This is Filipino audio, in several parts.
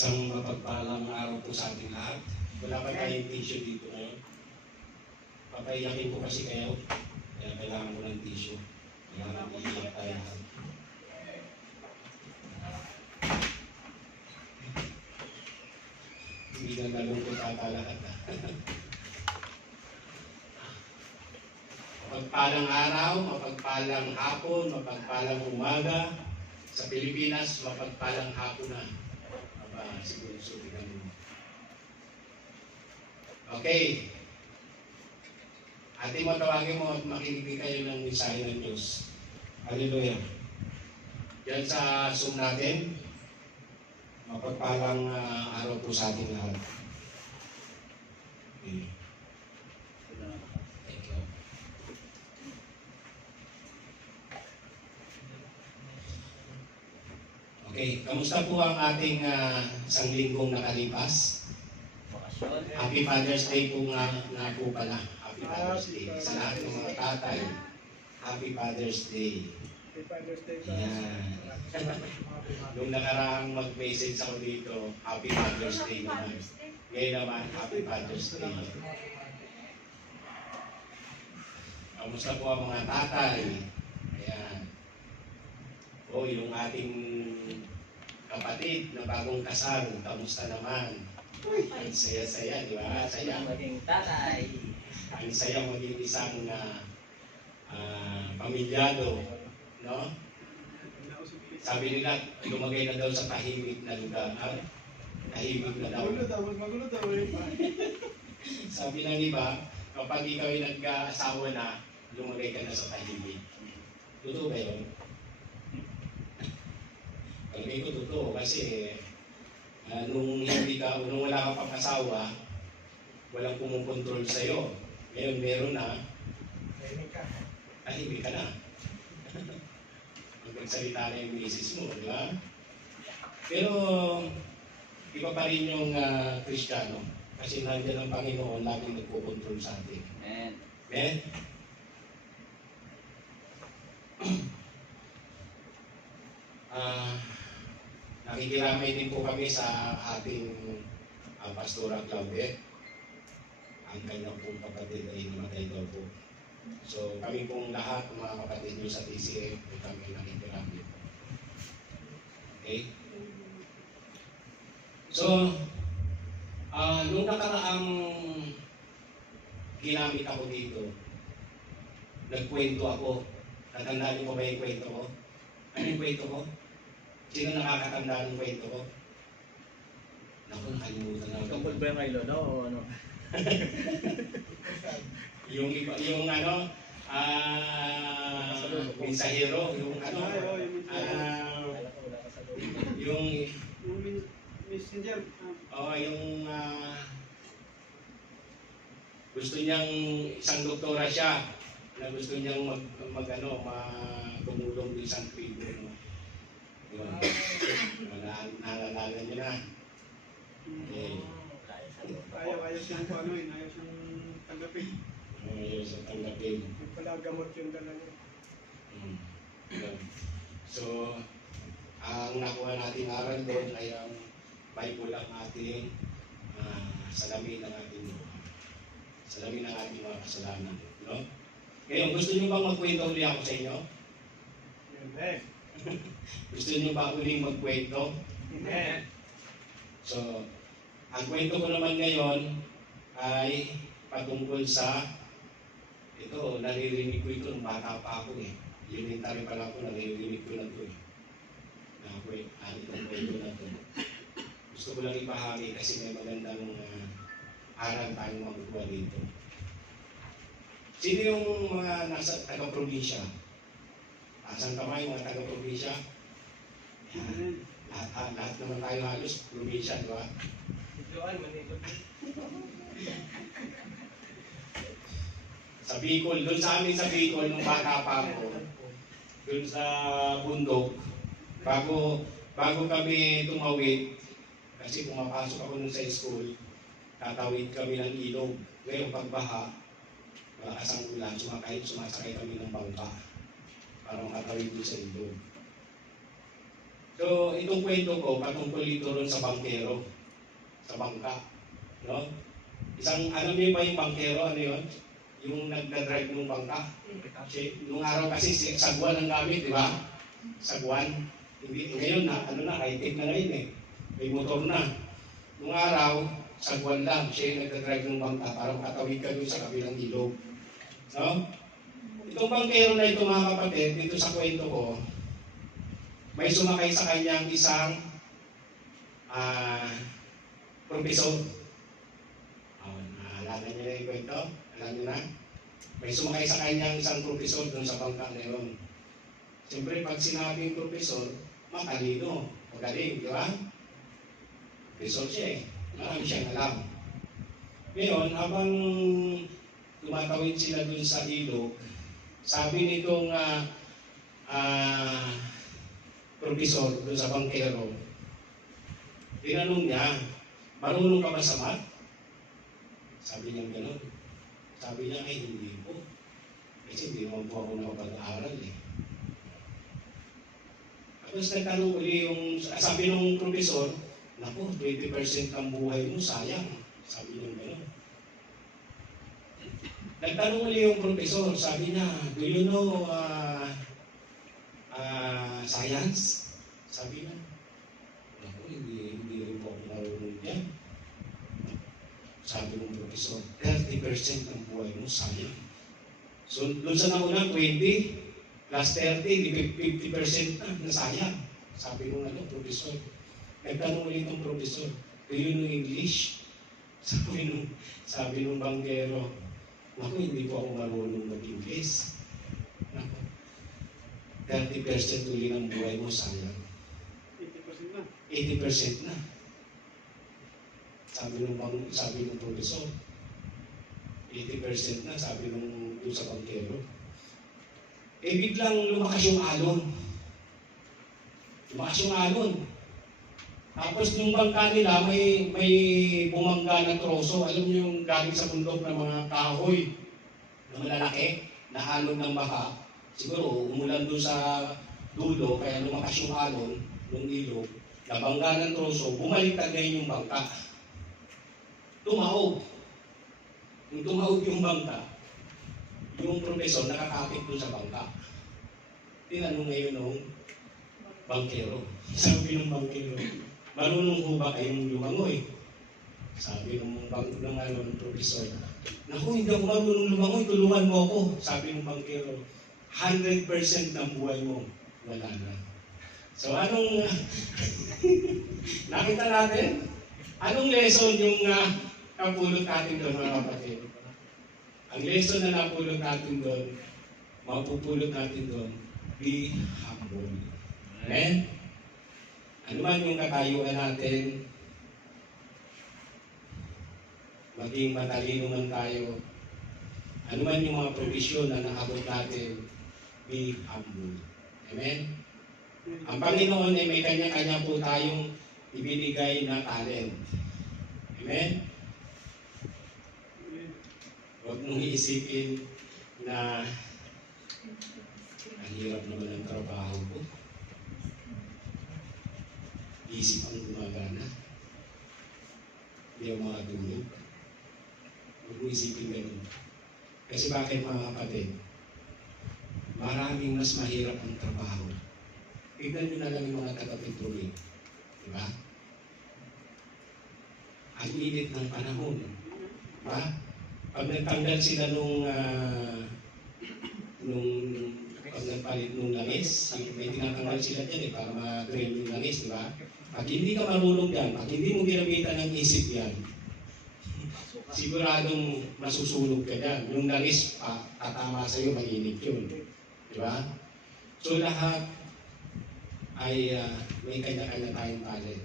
Isang mapagpalang araw po sa ating lahat. Wala pa tayong tissue dito ngayon. Papaiyakin ko kasi kayo. Kaya kailangan ko ng tissue. Kailangan iiyak tayo lahat. Hindi na nalungkot ata lahat. Mapagpalang araw, mapagpalang hapon, mapagpalang umaga. Sa Pilipinas, mapagpalang hapon na. Siguro suligan mo. Okay. Ating matawagin mo at makinig kayo ng mensahe ng Diyos. Hallelujah. Yan sa Zoom natin. Mapagpalang araw po sa ating lahat. Okay. Thank you. Okay, kamusta po ang ating isang linggong nakalipas? Happy Father's Day po nga po pala. Happy Father's Day. Sa lahat ng mga tatay, Happy Father's Day. Happy Father's Day. Yan. Nung nakaraang mag-message ako dito, Happy Father's Day naman. Ngayon naman, Happy Father's Day. Kamusta po ang mga tatay? Ayan. O, yung ating kapatid na bagong kasal, kamusta naman? Uy, ang saya-saya, di ba? Saya. Maging tatay. Ang saya maging isang pamilyado, no? Sabi nila, lumagay na daw sa tahimik na lugar. Tahimik na daw. Magulo daw. Sabi ng iba, kapag ikaw ay nag-asawa na, lumagay ka na sa tahimik. Totoo ba yun? Pagkay ko totoo kasi nung wala ka pang asawa, walang kumukontrol sa'yo. Ngayon meron na, tahimik ka na. Magsalita na yung misis mo, di ba? Pero iba pa rin yung Kristiyano kasi nandiyan ang Panginoon laging nagkukontrol sa atin. Amen. Amen? Nakikiramay din po kami sa ating Pastora Claudette. Ang kanyang pong kapatid ay namatay daw po. So kami pong lahat, mga kapatid nyo sa TCF, ay kami nakikiramay po. Okay? So, nung nakaraang ginamit ako dito, nagkwento ako. Natandaan niyo ba yung kwento ko? Ano yung kwento ko? Sino nakakatanda ng kwento ko? Naku, nakalimutan na. Tungkol ba yung kay Lolo o ano? yung mensahero, yung yung Messenger. gusto niyang isang doktora siya na gusto niyang tumulong ng isang tribo. Yun. Naalala niyo na. Okay. Ayaw siyang ayaw siyang tanggapin. Ayaw siyang tanggapin. Yung pala gamot yung dala niya. So, ang nakuha natin aral doon ay ang Bible ang ating salamin ng ating mga kasalanan. No? Ngayon, gusto niyo bang magkwento ulit ako sa inyo? Amen. Gusto niyo ba uling magkwento? Amen. So, ang kwento ko naman ngayon ay patungkol sa ito, naririnig ko ito nung bata pa ako eh. Elementary pa lang ako, naririnig ko na ito eh. Itong kwento na ito. Gusto ko lang ipahagi kasi may magandang aral tayong makukuha dito. Sino yung mga nasa taga-probinsya? Asan kamay mga taga-probinsya? Yan. Lahat naman tayo halos probinsya, di ba? Sa Bicol, doon sa amin sa Bicol, nung bata pa ako, doon sa bundok, bago kami tumawid, kasi pumapasok ako nun sa school, tatawid kami ng ilog. Ngayon pagbaha, malakas ang ulan, sumasakay kami ng bangka para makatawid doon sa ilog. So, itong kwento ko, patungkol ito ron sa bangkero, sa bangka. No? Alam niyo ba yung bangkero, ano yun? Yung nagdadrive ng bangka. Nung araw kasi, sagwan ang gamit, di ba? Sagwan. Ngayon na, high-tech na ngayon eh. May motor na. Nung araw, sagwan lang. Siya yung nagdadrive ng bangka para makatawid ka doon sa kabilang ilog. No? Itong bangkero na ito, mga kapatid, dito sa kwento ko, may sumakay sa kanyang isang profesor. Naalala niyo na yung kwento? Alam niyo na? May sumakay sa kanyang isang profesor doon sa bangka na yun. Siyempre, pag sinabing profesor, matalino, magaling, di ba? Profesor siya eh. Marami siyang alam. Ngayon, habang tumatawid sila doon sa ilog, sabi nitong profesor doon sa bangkero, tinanong niya, marunong ka ba sa math? Sabi niya gano'n. Sabi niya, ay hindi po. Kasi hindi naman po ako nakapag-aaral eh. Tapos nagtanong uli sabi ng profesor, naku, 20% ng buhay mo, sayang. Sabi niya gano'n. Nagtanong uli yung profesor, sabi niya, do you know science? Sabi niya, naku, hindi rin po ako marunong yan. Sabi ng profesor, 30% ng buhay mo, sayang. So, doon sa nauna, 20 plus 30, 50% na sayang. Sabi ng profesor. Nagtanong ulit ng profesor, do you know English? Sabi nung bangkero, naku, hindi po ako marunong mag-English. Naku, 30% uli ng buhay mo, sayang. 80% na. 80% na. Sabi ng profesor, 80% na, sabi nung sa bangkero. Biglang lumakas yung alon. Tapos yung bangka nila, may bumangga na troso. Alam niyo yung galing sa bundok ng mga kahoy na malalaki, na alon ng baha. Siguro, umulan doon sa dulo, kaya lumakas yung alon ng ilog, nabangga ng troso, bumaliktad ngayon yung bangka. Tumahog. Yung tumahog yung bangka, yung profesor nakakapit doon sa bangka. Tinanong ngayon ng bangkero. Sabi ng bangkero, marunong ho ba kayong lumangoy? Sabi ng profesor, naku, hindi ako marunong lumangoy, tulungan mo ako. Sabi ng bangkero, 100% ng buhay mo, wala na. So anong, nakita natin? Anong lesson yung napulot natin doon, mga kapatid? Ang lesson na napulot natin doon, mapupulot natin doon, be humble. Amen? Ano man yung katayuan natin, maging matalino man tayo, ano man yung mga provision na naabot natin, be humble. Amen? Ang Panginoon ay may kanya-kanya po tayong ibinigay na talent. Amen? Huwag mong iisipin na ang hirap naman ang trabaho ko. Isip ang gumagana. Hindi ang mga tulog. Huwag mong isipin ganun. Kasi bakit, mga kapatid? Maraming mas mahirap ang trabaho. Tignan nyo na lang yung mga taga-petrolid. Diba? Ang init ng panahon. Diba? Pag nagtanggal sila pag nagpalit nung langis, may tinatanggal sila dyan para ma-drain yung langis, di ba? Pag hindi ka marunong yan, pag hindi mo ginamitan ng isip yan, siguradong masusunog ka dyan. Yung langis, tatama sa'yo, mainit yun. Di ba? So lahat ay may kanya-kanya tayong talent.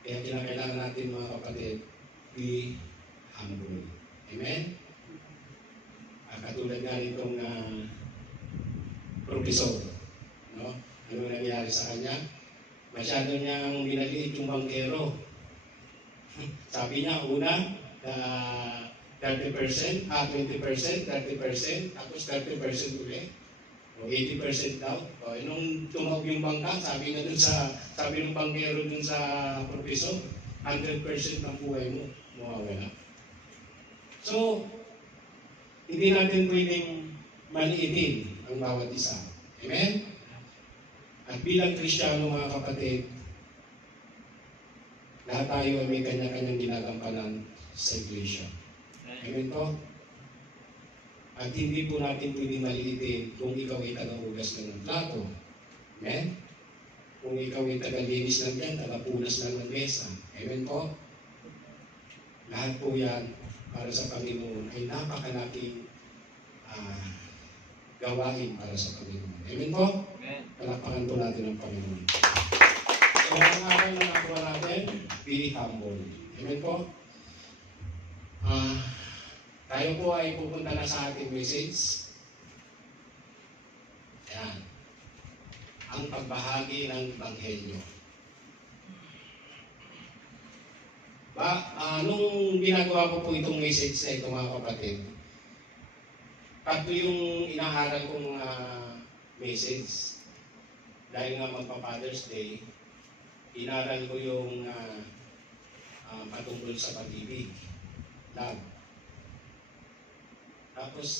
Kaya kinakailangan natin, mga kapatid, be humble. Amen? Katulad nga nitong profesor, no? Ano nangyari sa kanya? Masyado niyang minaliit yung bangkero. Sabi niya, una, 30%, 20%, 30%, tapos 30% ulit. O 80% daw. O nung tumawag yung bangka, sabi ng bangkero dun sa professor, 100% ng buhay mo mawawala. So, hindi natin pwedeng maliitin ang bawat isa. Amen? At bilang Kristiyano mga kapatid, lahat tayo ay may kanya-kanyang ginagampanan sa iglesia. Amen po? At hindi po natin pwedeng maliitin kung ikaw ay taga-ugas ng plato. Amen? Kung ikaw ay taga-linis ng yan, taga-punas ng mesa. Amen po? Lahat po yan para sa Panginoon ay napakalaking gawain para sa Panginoon. Amen po? Amen. Palakpakan po natin ang Panginoon. So, ang aral na nakuha natin, be humble. Amen po? Tayo po ay pupunta na sa ating message. Ayan. Ang pagbahagi ng Ebanghelyo. Nung ginagawa ko po itong message na ito mga kapatid, tatlo yung inaaral kong message. Dahil nga magpa-Father's Day, inaral ko yung patungkol sa pag-ibig. Love. Tapos,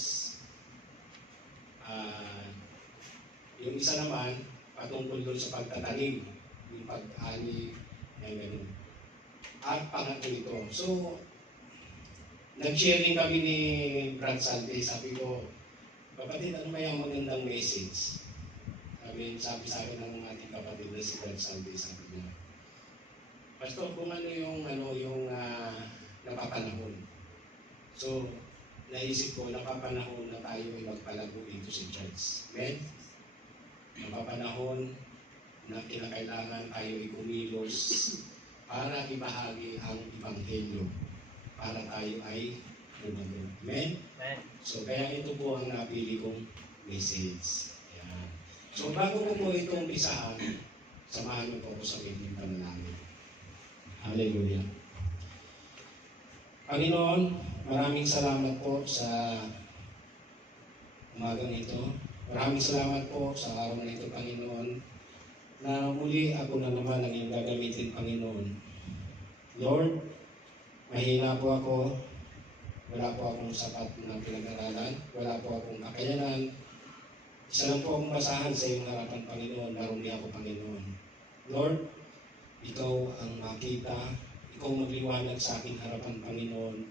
yung isa naman, patungkol doon sa pagtatanim, yung pag-ani, yung gano'n. At pangatlo ito. So, nag-sharing kami ni Brad Sandy. Sabi ko, kapatid, ano ba yung magandang message? Sabi sa akin ng ating kapatid na si Brad Sandy, sabi niya, Pastor, kung ano yung napapanahon. So, naisip ko, napapanahon na tayo ay magpalago dito sa church. Amen? Napapanahon na kinakailangan tayo ay kumilos para ibahagi ang Ebanghelyo, para tayo ay lumago. Amen? Amen. So, kaya ito po ang napili kong message. Ayan. So, bago ko po itong umpisahan, samahan niyo po ako sa aking panalangin. Hallelujah. Panginoon, maraming salamat po sa umagang ito. Maraming salamat po sa araw na ito, Panginoon, na muli ako na naman ang iyong gagamitin, Panginoon. Lord, mahina po ako. Wala po akong sapat ng pinag-aralan. Wala po akong kakayanan. Isa lang po akong basahan sa iyong harapan, Panginoon. Marumi ako, Panginoon. Lord, ikaw ang makita. Ikaw magliwanag sa aking harapan, Panginoon.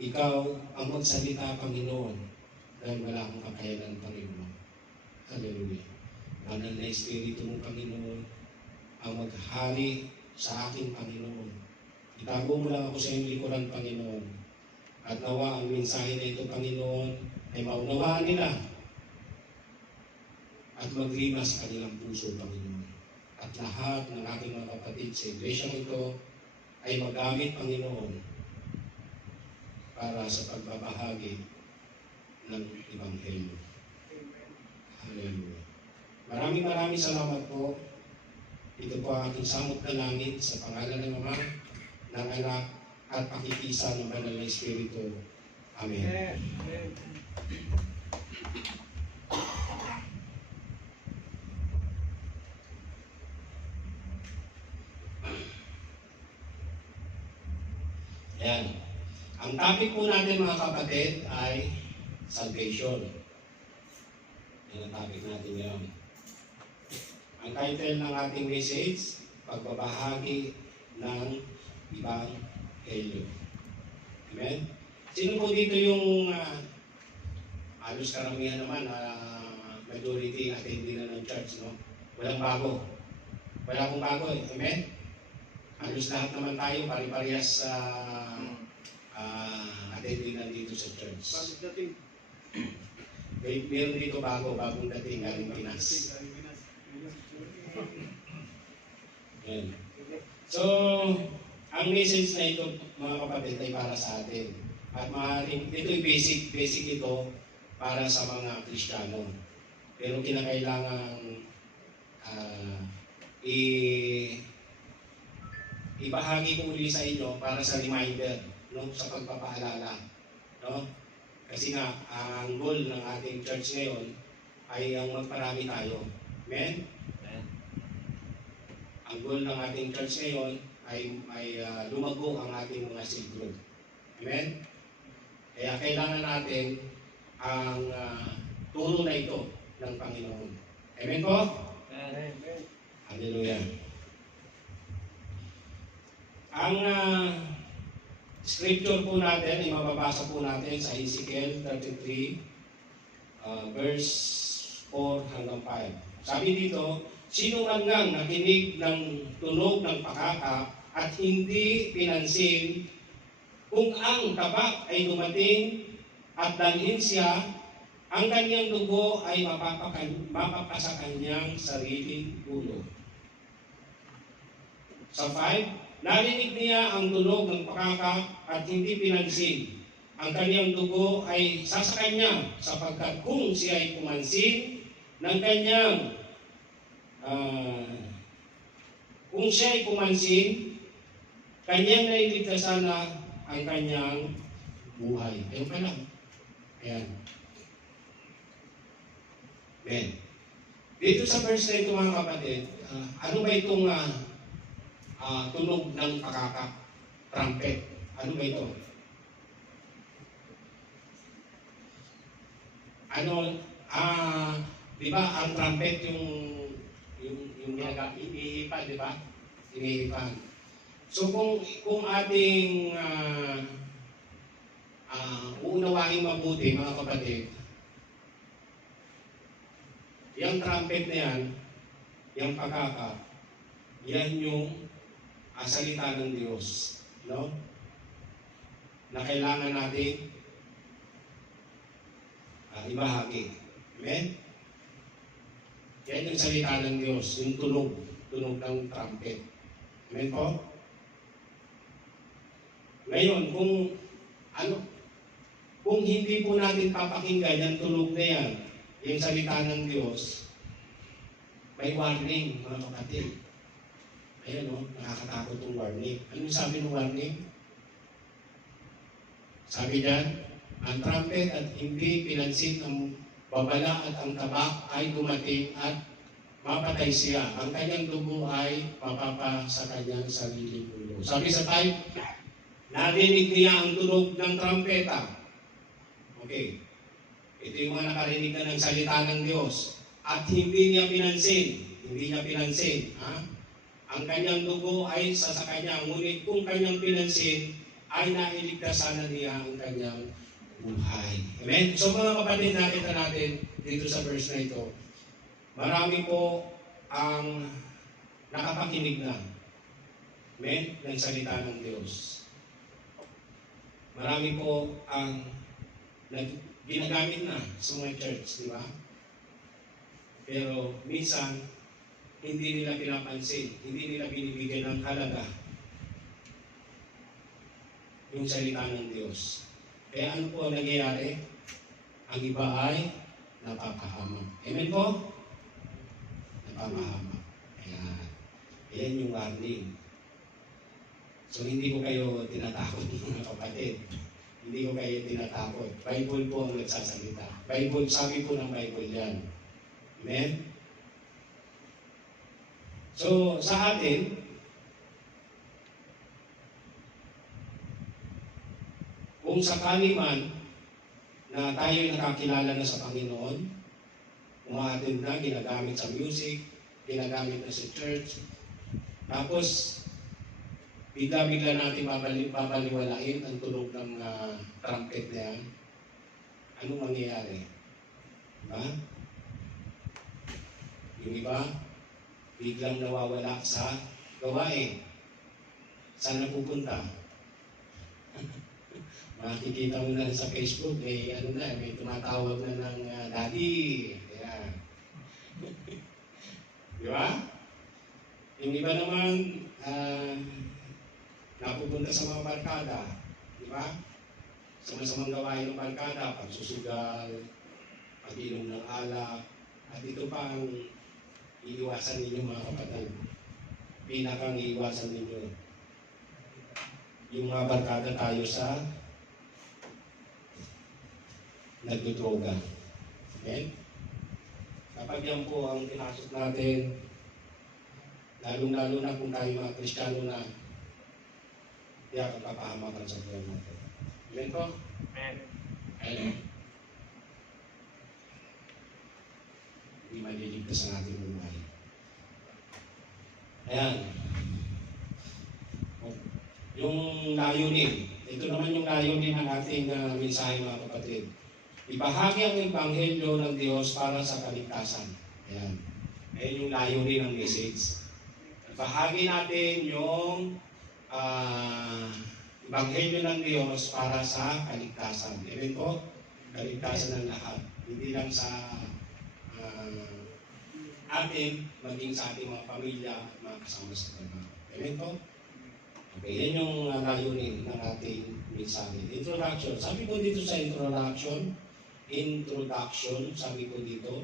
Ikaw ang magsalita, Panginoon. Dahil wala akong kakayanan, Panginoon. Hallelujah. Banal na Espiritu mo, Panginoon, ang maghari sa aking Panginoon. Itago mo lang ako sa iyong likuran, Panginoon. At nawa ang mensahe na ito, Panginoon, ay maunawaan nila at maglima sa kanilang puso, Panginoon. At lahat ng aking mga kapatid sa iglesia ito ay magamit, Panginoon, para sa pagbabahagi ng Ebanghelyo. Hallelujah. Maraming salamat po. Ito po ang aking samot na langit sa pangalan ng Ama, ng Anak, at pakikisa ng Banal na Espiritu. Amen. Ayan. Ang topic po natin mga kapatid ay salvation. Yan ang topic natin ngayon. Ang title ng ating message, pagbabahagi ng Ebanghelyo. Amen? Sino po dito yung halos karamihan naman majority attendee na ng church, no? Walang bago. Wala pong bago eh. Amen? Halos lahat naman tayo pari-parehas sa attendee na dito sa church. Bakit dating? Meron dito bagong dating galing Pinas. Ayan. So, ang message na ito, mga kapatid, ay para sa atin. At maaaring, ito ay basic ito para sa mga Kristiyano. Pero kinakailangan ibahagi ko uli sa inyo para sa reminder, no, sa pagpapaalala. No? Kasi nga, ang goal ng ating church ngayon ay ang magparami tayo. Amen? Ang goal ng ating church ngayon ay lumago ang ating mga cell group. Amen? Kaya kailangan natin ang turo na ito ng Panginoon. Amen po? Amen. Hallelujah. Ang scripture po natin ay mababasa po natin sa Ezekiel 33 verse 4 hanggang 5. Sabi dito, sino man ngang nakinig ng tunog ng pakaka at hindi pinansin kung ang tabak ay dumating at dalhin siya, ang kanyang dugo ay mapapasa kanyang sariling ulo. Sa 5, narinig niya ang tunog ng pakaka at hindi pinansin. Ang kanyang dugo ay sasakay niya sapagkat kung siya ay pumansin ng kanyang kung siya ay pumansin, kanyang nailigtasan na ang kanyang buhay. Ayun pa lang. Ayan. Amen. Dito sa verse na ito mga kapatid, ano ba itong tunog ng pakaka? Trumpet. Ano ba ito? Di ba ang trumpet yung inihipan, di ba? Inihipan. So kung ating uunawahin mabuti mga kapatid, yung trumpet na yan, yung pakaka, yan yung salita ng Diyos, no? Na kailangan natin ibahagi. Amen? Yan yung salita ng Diyos, yung tunog ng trumpet. Amen po? Ngayon, kung hindi po natin papakinggan yung tunog na yan, yung salita ng Diyos, may warning, mga kapatid. Ayan o, nakakatakot yung warning. Ano sabi ng warning? Sabi dyan, ang trumpet at hindi pinansin ang babala at ang tabak ay dumating at mapatay siya. Ang kanyang dugo ay mapapa sa kanyang sariling ulo. Sabi sa 5, narinig niya ang tunog ng trumpeta. Okay. Ito yung mga nakarinig na ng salita ng Diyos. At hindi niya pinansin. Hindi niya pinansin. Ang kanyang dugo ay sa kanya. Ngunit kung kanyang pinansin, ay nailigtasan na niya ang kanyang buhay. Amen? So mga kapatid, nakita natin dito sa verse na ito, marami po ang nakapakinig na. Amen? Ng salita ng Diyos. Marami po ang ginagamit na sa mga church, di ba? Pero minsan, hindi nila pinapansin, hindi nila binibigyan ng halaga yung salita ng Diyos. Kaya ano po ang nangyayari? Ang iba ay napapahamak. Amen po? Napapahamak. Ayan yung warning. So hindi ko kayo tinatakot mga kapatid. Hindi ko kayo tinatakot. Bible po ang nagsasalita. Bible, sabi po ng Bible yan. Amen? So, sa atin, kung sakali man na tayo nakakilala na sa Panginoon, umaatid na, ginagamit sa music, ginagamit na sa church, tapos bigla-bigla natin babaliwalain ang tunog ng trumpet na yan, anong mangyayari? Diba? Yung iba, biglang nawawala sa gawain. Saan na pupunta? Makikita mo na sa Facebook, may tumatawag na ng daddy. Ayan. Di ba? Yung iba naman, napupunta sa mga barkada. Di ba? Sama-samang gawain ng barkada, pagsusugal, pag-inom ng alak, at ito pa ang iiwasan ninyo mga kapatid. Pinakang iiwasan ninyo. Yung mga barkada tayo sa nagdudroga. Amen? Kapag yan po ang pinasok natin, lalong-lalo na kung tayo mga Kristiyano na kaya kapapahamakan sa buhay natin. Amen po? Amen. Amen. Hindi maliligtas ang ating buhay. Ayan. Yung layunin. Ito naman yung layunin ng ating mensahe mga kapatid. Ibahagi ang Ebanghelyo ng Diyos para sa kaligtasan. Ayan. Ayan yung layunin ng message. Ibahagi natin yung Ebanghelyo ng Diyos para sa kaligtasan. Amen po? Kaligtasan ng lahat. Hindi lang sa atin, maging sa ating mga pamilya at mga kasama sa trabaho. Amen po? Okay, yan yung layunin ng ating mensahe. Introduction. Sabi ko dito sa introduction, sabi ko dito,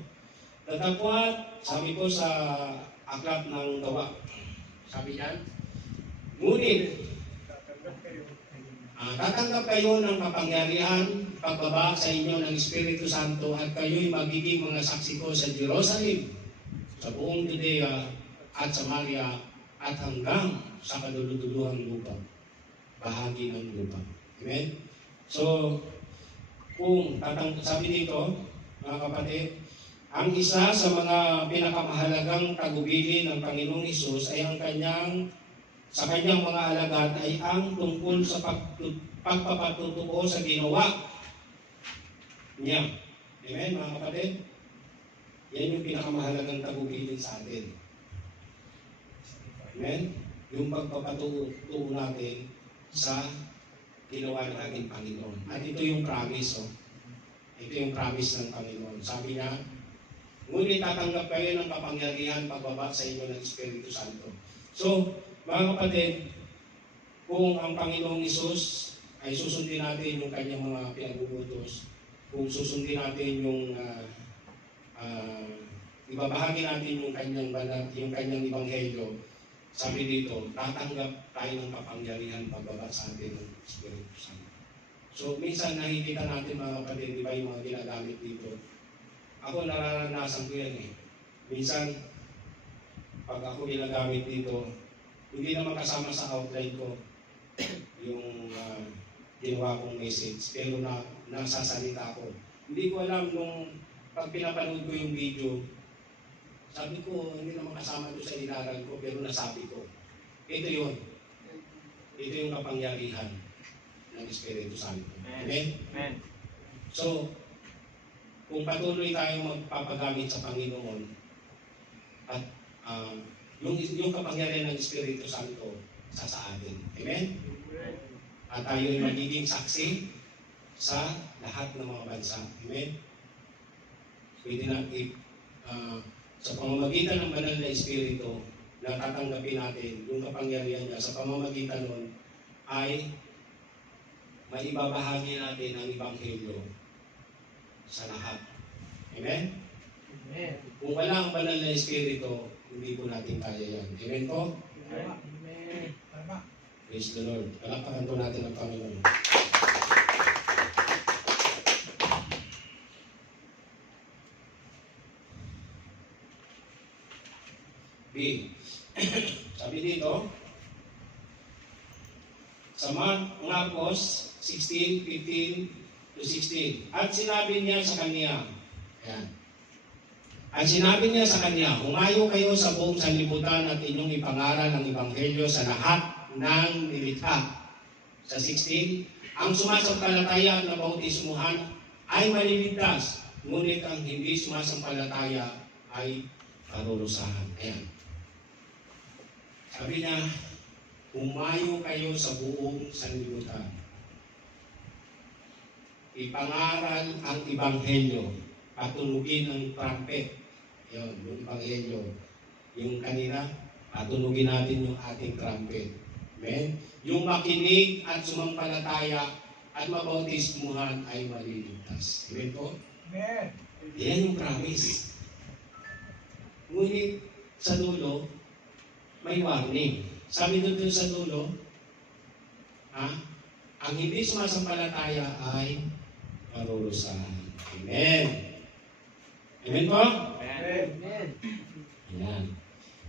tatapwat, sabi ko sa aklat ng gawa. Sabi niyan, ngunit, tatanggap kayo ng kapangyarihan, pagbaba sa inyo ng Espiritu Santo at kayo'y magiging mga saksi ko sa Jerusalem, sa buong Judea at Samaria at hanggang sa kaduluduluhang lupa, bahagi ng lupa. Amen? So, kung sabi dito, mga kapatid, ang isa sa mga pinakamahalagang tagubilin ng Panginoong Hesus ay sa kanyang mga alagad ay ang tungkol sa pagpapatutuo sa ginawa niya. Amen, mga kapatid? Yan yung pinakamahalagang tagubilin sa atin. Amen? Yung pagpapatutuo natin sa ginawa ng ating Panginoon. At ito yung promise, oh. Ito yung promise ng Panginoon. Sabi niya, ngunit tatanggap kayo ng kapangyarihan pagbaba sa inyo ng Espiritu Santo. So, mga kapatid, kung ang Panginoong Hesus ay susundin natin yung kanyang mga pinag-uutos, kung susundin natin yung ibabahagi natin yung kanyang ebanghelyo, sabi dito, tatanggap tayo ng kapangyarihan pagbaba sa atin ng Espiritu Santo. So, minsan nakikita natin mga kapatid, di ba yung mga ginagamit dito? Ako nararanasan ko yan eh. Minsan, pag ako ginagamit dito, hindi naman kasama sa outline ko yung ginawa kong message, pero nasasalita ko. Hindi ko alam nung pag pinapanood ko yung video, sabi ko, hindi naman kasama doon sa inaral ko, pero nasabi ko. Ito yun. Ito yung kapangyarihan ng Espiritu Santo. Amen? Amen. So, kung patuloy tayong magpapagamit sa Panginoon at yung kapangyarihan ng Espiritu Santo sa atin. Amen? At tayo ay magiging saksi sa lahat ng mga bansa. Amen? Pwede natin sa pamamagitan ng banal na Espiritu na tatanggapin natin yung kapangyarihan niya sa pamamagitan nun ay maibabahagi natin ang Ebanghelyo sa lahat. Amen? Amen. Kung wala ang banal na Espiritu, hindi po natin kaya yan. Amen po? Amen. Praise the Lord. Palakpakan po natin ang Panginoon. B. Sabi dito, sa Marcos 16:15-16. At sinabi niya sa kanya, ayan. At sinabi niya sa kanya, humayo kayo sa buong sanlibutan at inyong ipangaral ang Ebanghelyo sa lahat ng nilikha. Sa 16, ang sumasampalataya at nabautismuhan ay maliligtas, ngunit ang hindi sumasampalataya ay parulusahan. Ayan. Sabi niya, humayo kayo sa buong sanlibutan. Ipangaral ang Ebanghelyo, patunugin ang trumpet. Yun, yung Ebanghelyo. Yung kanina, patunugin natin yung ating trumpet. Amen? Yung makinig at sumampalataya at mabautismuhan ay maliligtas. Amen po? Amen. Yan yung promise. Ngunit sa dulo, may warning. Sabi doon sa dulo, ang hindi sumasampalataya ay marulusahan. Amen. Amen po? Amen. Ayan.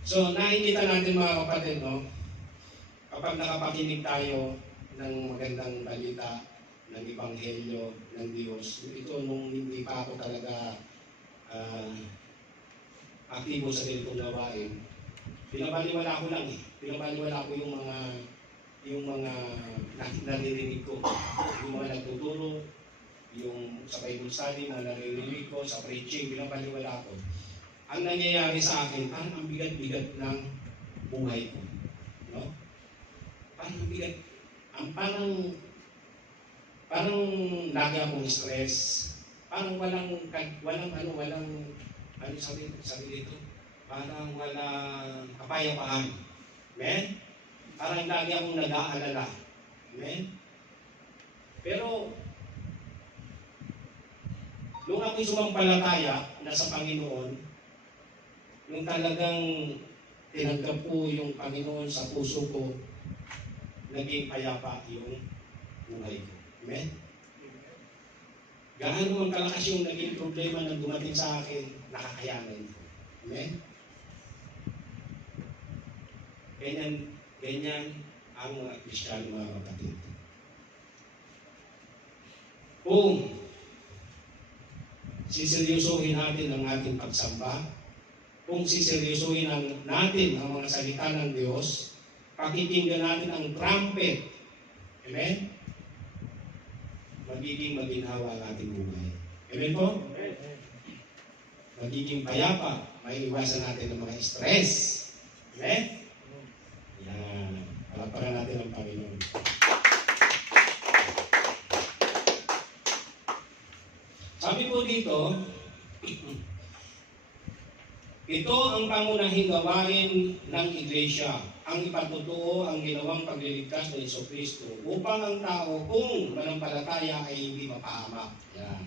So, nakikita natin mga kapatid, no? Kapag nakapakinig tayo ng magandang balita, ng Ebanghelyo ng Diyos, ito nung hindi pa ako talaga aktibo sa ganitong gawain, pinabaliwala ko lang eh. Pinabaliwala ko yung mga naririnig ko. Yung mga nagtuturo, yung sa Bible study na naririnig ko, sa preaching, pinabaliwala ko. Ang nangyayari sa akin, parang ang bigat-bigat ng buhay ko. No? Parang ang bigat. Parang lagi akong stress. Parang walang sabi dito, parang walang kapayapaan. Amen? Parang lagi akong nag-aalala. Amen? Pero, nung ako'y sumampalataya na sa Panginoon, nung talagang tinanggap ko yung Panginoon sa puso ko, naging payapa yung buhay ko. Amen? Gaano man kalakas yung naging problema na dumating sa akin, nakakayanan ko. Amen? Ganyan ang mga Kristiyano, mga kapatid. Kung siseryosohin natin ang ating pagsamba, kung siseryosohin natin ang mga salita ng Diyos, pakikinggan natin ang trumpet. Amen? Magiging maginhawa ang ating buhay. Amen po? Magiging payapa, may iwasan natin ng mga stress. Amen? Yan. Palaparan natin ang Panginoon. Sabi po dito, ito ang pangunahing gawain ng Iglesia, ang ipatutuo ang ginawang pagliligtas ng Jesucristo upang ang tao kung manampalataya ay hindi mapahamak. Yan.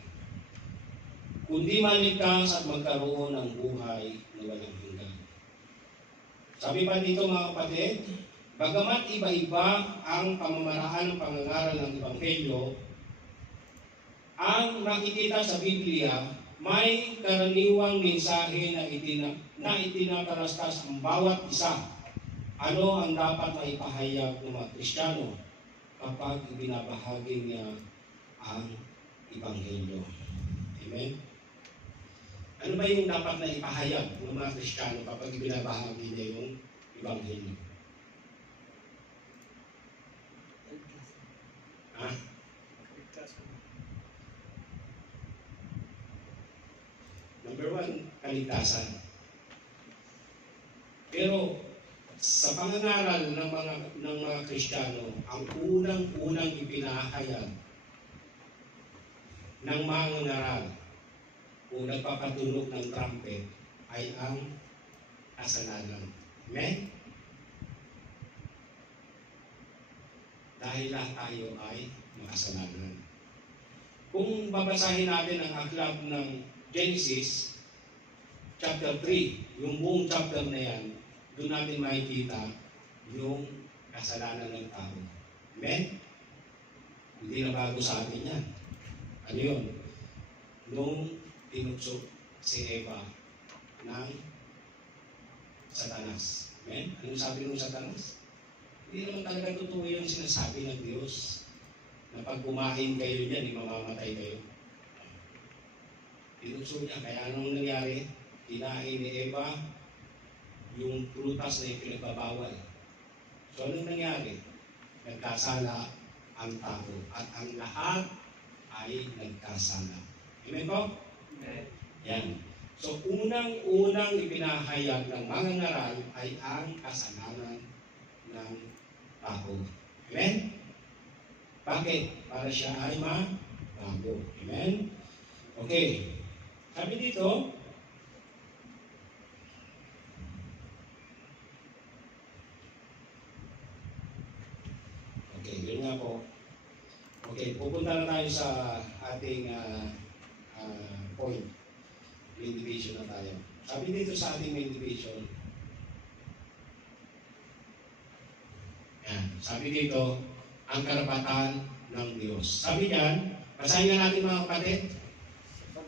Kundi maligtas at magkaroon ng buhay na walang hanggan. Sabi pa dito mga kapatid, bagamat iba-iba ang pamamaraan ng pangangaral ng Ebanghelyo, ang makikita sa Biblia, may karaniwang mensahe na itinatalastas ang bawat isa. Ano ang dapat maipahayag ng mga Kristiyano kapag ibinabahagi niya ang Ebanghelyo? Amen? Ano ba yung dapat na ipahayag ng mga Kristiyano kapag ibinabahagi niya yung Ebanghelyo? Ha? Number one, kaligtasan. Pero sa pangangaral ng mga Kristiyano, ang unang ipinahayag ng mga ngaral kung nagpapatunog ng trumpet ay ang kasalanan. Amen? Dahil lahat tayo ay makasalanan. Kung babasahin natin ang aklat ng Genesis, chapter 3, yung buong chapter na yan, doon natin makikita yung kasalanan ng tao. Amen? Hindi na bago sa atin yan. Ano yun? Nung tinutso si Eva ng Satanas. Amen? Ano sabi ng Satanas? Hindi naman talaga totoo yung sinasabi ng Diyos na pag kumain kayo niyan, mamamatay kayo. Tinutso niya. Kaya anong nangyari? Kinain ni Eva yung prutas na yung pinagbabawal. So anong nangyari? Nagkasala ang tao at ang lahat ay nagkasala. Amen po? Amen. Yan. So unang-unang ipinahayag ng mga ngaral ay ang kasalanan ng tao. Amen? Bakit? Para siya ay mabago. Amen? Okay. Sabi dito, okay, yun nga po. Okay, pupunta na tayo sa ating point. Main division na tayo. Sabi dito sa ating main division, yan, sabi dito, ang karapatan ng Diyos. Sabi diyan, basahin nga natin mga kapatid.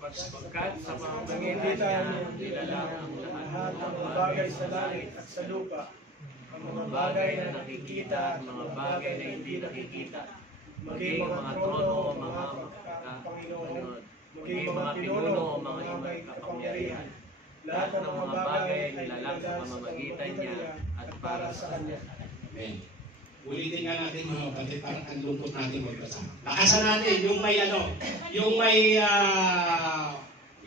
Sapagkat sa pamamagitan Pamagitan niya, ng nilalang ang lahat ng mga bagay sa langit at sa lupa, ang mga bagay na nakikita at mga bagay na hindi nakikita, maging mga trono o mga Panginoon, maging mga pinuno o mga may kapangyarihan. Lahat ng mga bagay ay nilalang sa pamamagitan niya at para sa Kanya. Amen. Ulitin nga natin mga kapatid, parang ang lungkot natin magbasa. Lakasan natin yung may yung may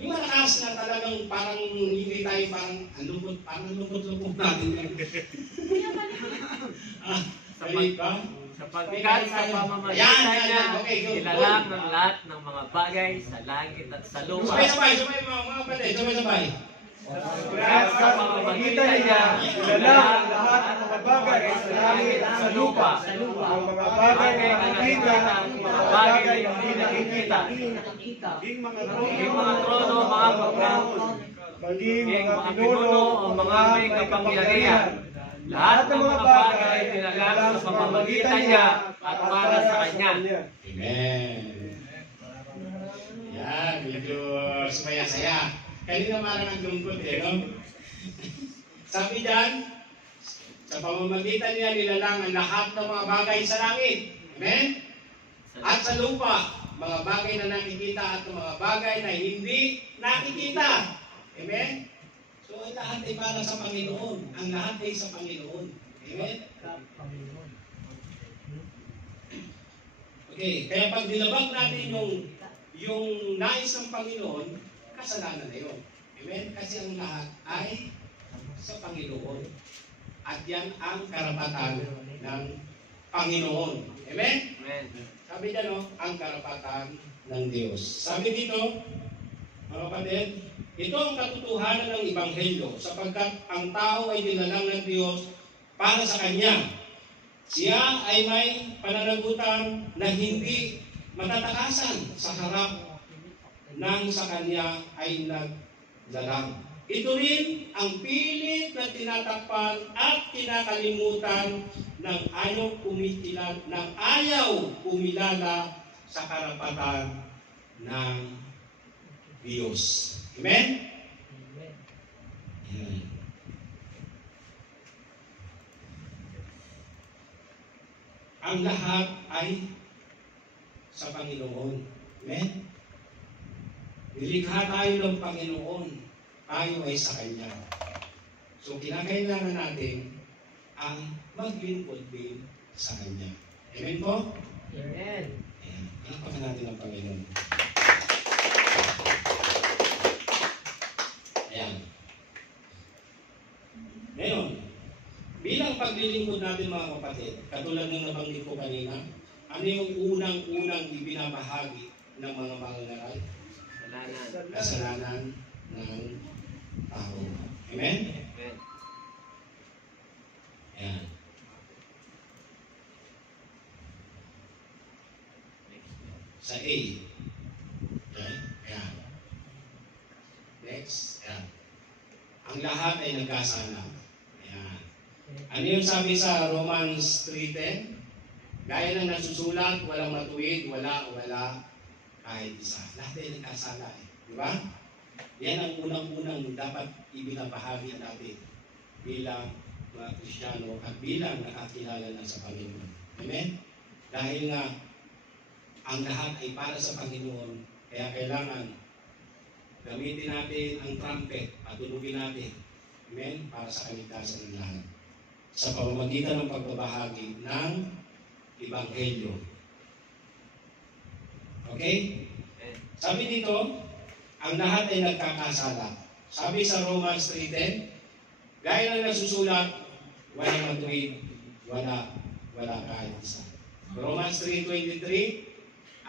yung malakas na talagang parang hindi tayo parang ang lungkot natin. Balik ba? Sapagkat sa pamamagitan Yan, niya, okay, go. nilalang ng lahat ng mga bagay sa langit at sa lupa. Sabay mga kapatid, sabay. At sa pamamagitan niya, nilalang ang lahat ng mga bagay sa langit at sa lupa, ang mga bagay na nakikita at mga bagay na hindi nakikita, maging mga trono, mga pagkakot, maging mga pinuno o mga may kapangyarihan. Lahat ng mga bagay nilalang sa pamamagitan niya at para sa Kanya. Amen. Yan, medyo sumaya-saya. Kanina marang ang lungkot no? Sabi dyan, sa pamamagitan niya nilalang ang lahat ng mga bagay sa langit. Amen? At sa lupa, mga bagay na nakikita at mga bagay na hindi nakikita. Amen? So, ang lahat ay para sa Panginoon. Ang lahat ay sa Panginoon. Amen? Okay, kaya pag nilabag natin yung nais ng Panginoon, kasalanan na yun. Amen? Kasi ang lahat ay sa Panginoon. At yan ang karapatan ng Panginoon. Amen? Amen. Sabi niya, ang karapatan ng Diyos. Sabi dito, mga kapatid, ito ang katotohanan ng Ebanghelyo sapagkat ang tao ay nilalang ng Diyos para sa Kanya. Siya ay may pananagutan na hindi matatakasan sa harap ng sa Kanya ay naglalang. Ito rin ang pilit na tinatakpan at kinakalimutan ng ayaw kumilala sa karapatan ng Diyos. Amen? Amen. Ang lahat ay sa Panginoon. Amen? Nilikha tayo ng Panginoon. Tayo ay sa Kanya. So, kinakailangan natin ang maglingkod din sa Kanya. Amen po? Amen. Ayan. Palapakan natin ang Panginoon. Ayan. Ngayon, bilang paglilingkod natin mga kapatid, katulad ng nabanggit ko kanina, ano yung unang-unang ibinabahagi ng mga mangangaral? Kasalanan ng tao. Amen? Amen. Ayan. Sa A. Okay? Ayan. Next. Ayan. Ang lahat ay nagkasala. Ayan. Ano yung sabi sa Romans 3:10? Gaya ng nasusulat, walang matuwid, wala kahit isa. Lahat ay nagkasala eh. Di ba? Yan ang unang-unang dapat ibinabahagi natin bilang mga Kristiyano at bilang nakakilala na sa Panginoon. Amen? Dahil nga, ang lahat ay para sa Panginoon, kaya kailangan gamitin natin ang trumpet at tunugin natin. Amen? Para sa kaligtasan ng lahat. Sa pamamagitan ng pagbabahagi ng Ebanghelyo. Okay? Sabi dito, ang lahat ay nagkakasala. Sabi sa Romans 3:10, gaya ng nasusulat, walang matuwid, wala kahit isa. Romans 3:23,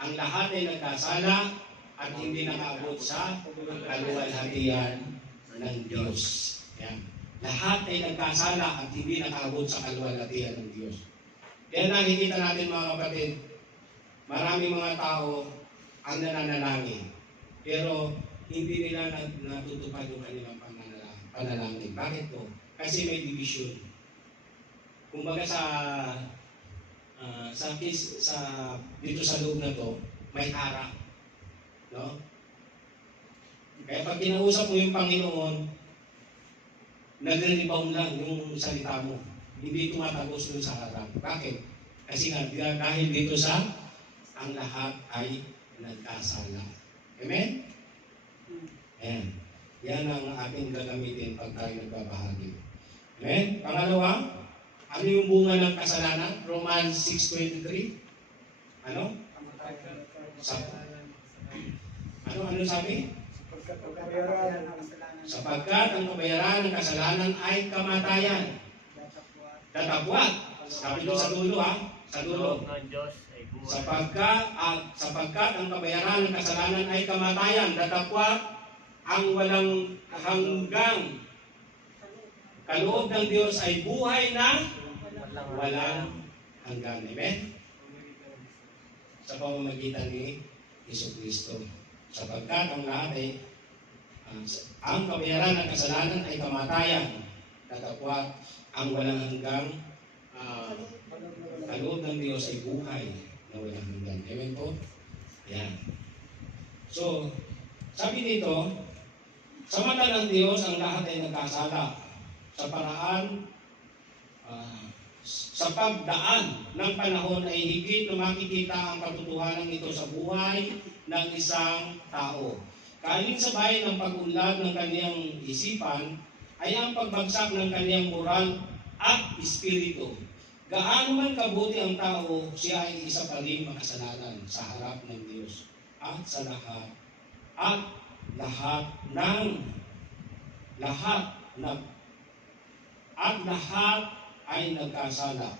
ang lahat ay nagkasala at hindi nakaabot sa kaluwalhatian ng Diyos. Yan. Lahat ay nagkasala at hindi nakaabot sa kaluwalhatian ng Diyos. Kaya nakikita natin mga kapatid, maraming mga tao ang nananalangin. Pero hindi nila natutupad yung kanilang panalangin. Bakit po? Kasi may division. Kumbaga dito sa loob na to, may harap. No? Kaya pag kinausap mo yung Panginoon, nagre-rebound lang yung salita mo. Hindi tumatagos dun sa harap. Bakit? Kasi nga, dahil dito sa ang lahat ay nagkasala. Amen? Ayan. Yan ang ating gagamitin pag tayo nagbabahagi. Amen? Pangalawa, ano yung bunga ng kasalanan? Romans 6:23. Ano? Ano sabi? Sapagkat ang kabayaran ng kasalanan ay kamatayan. Datapwat. Sabi doon sa dulo sa dulo. ng Diyos ay buhay. Sapagkat ang kabayaran ng kasalanan ay kamatayan. Datapwat ang walang hanggang kaloob ng Diyos ay buhay na walang hanggan. Amen? Sa pamamagitan ni Jesucristo. Sapagkat ang lahat ay ang kabayaran ng kasalanan ay kamatayan. Datapwat ang walang hanggang kaloob ng Diyos ay buhay na walang hanggan. Amen po? Ayan. So, sabi dito, sa mata ng Diyos, ang lahat ay nagkasala sa paraan, sa pagdaan ng panahon ay higit na makikita ang katotohanan nito sa buhay ng isang tao. Kalinsabay ng pag-unlad ng kaniyang isipan ay ang pagbagsak ng kaniyang moral at espiritu. Gaano man kabuti ang tao, siya ay isa pa rin makasalanan sa harap ng Diyos at sa lahat. At lahat ay nagkasala,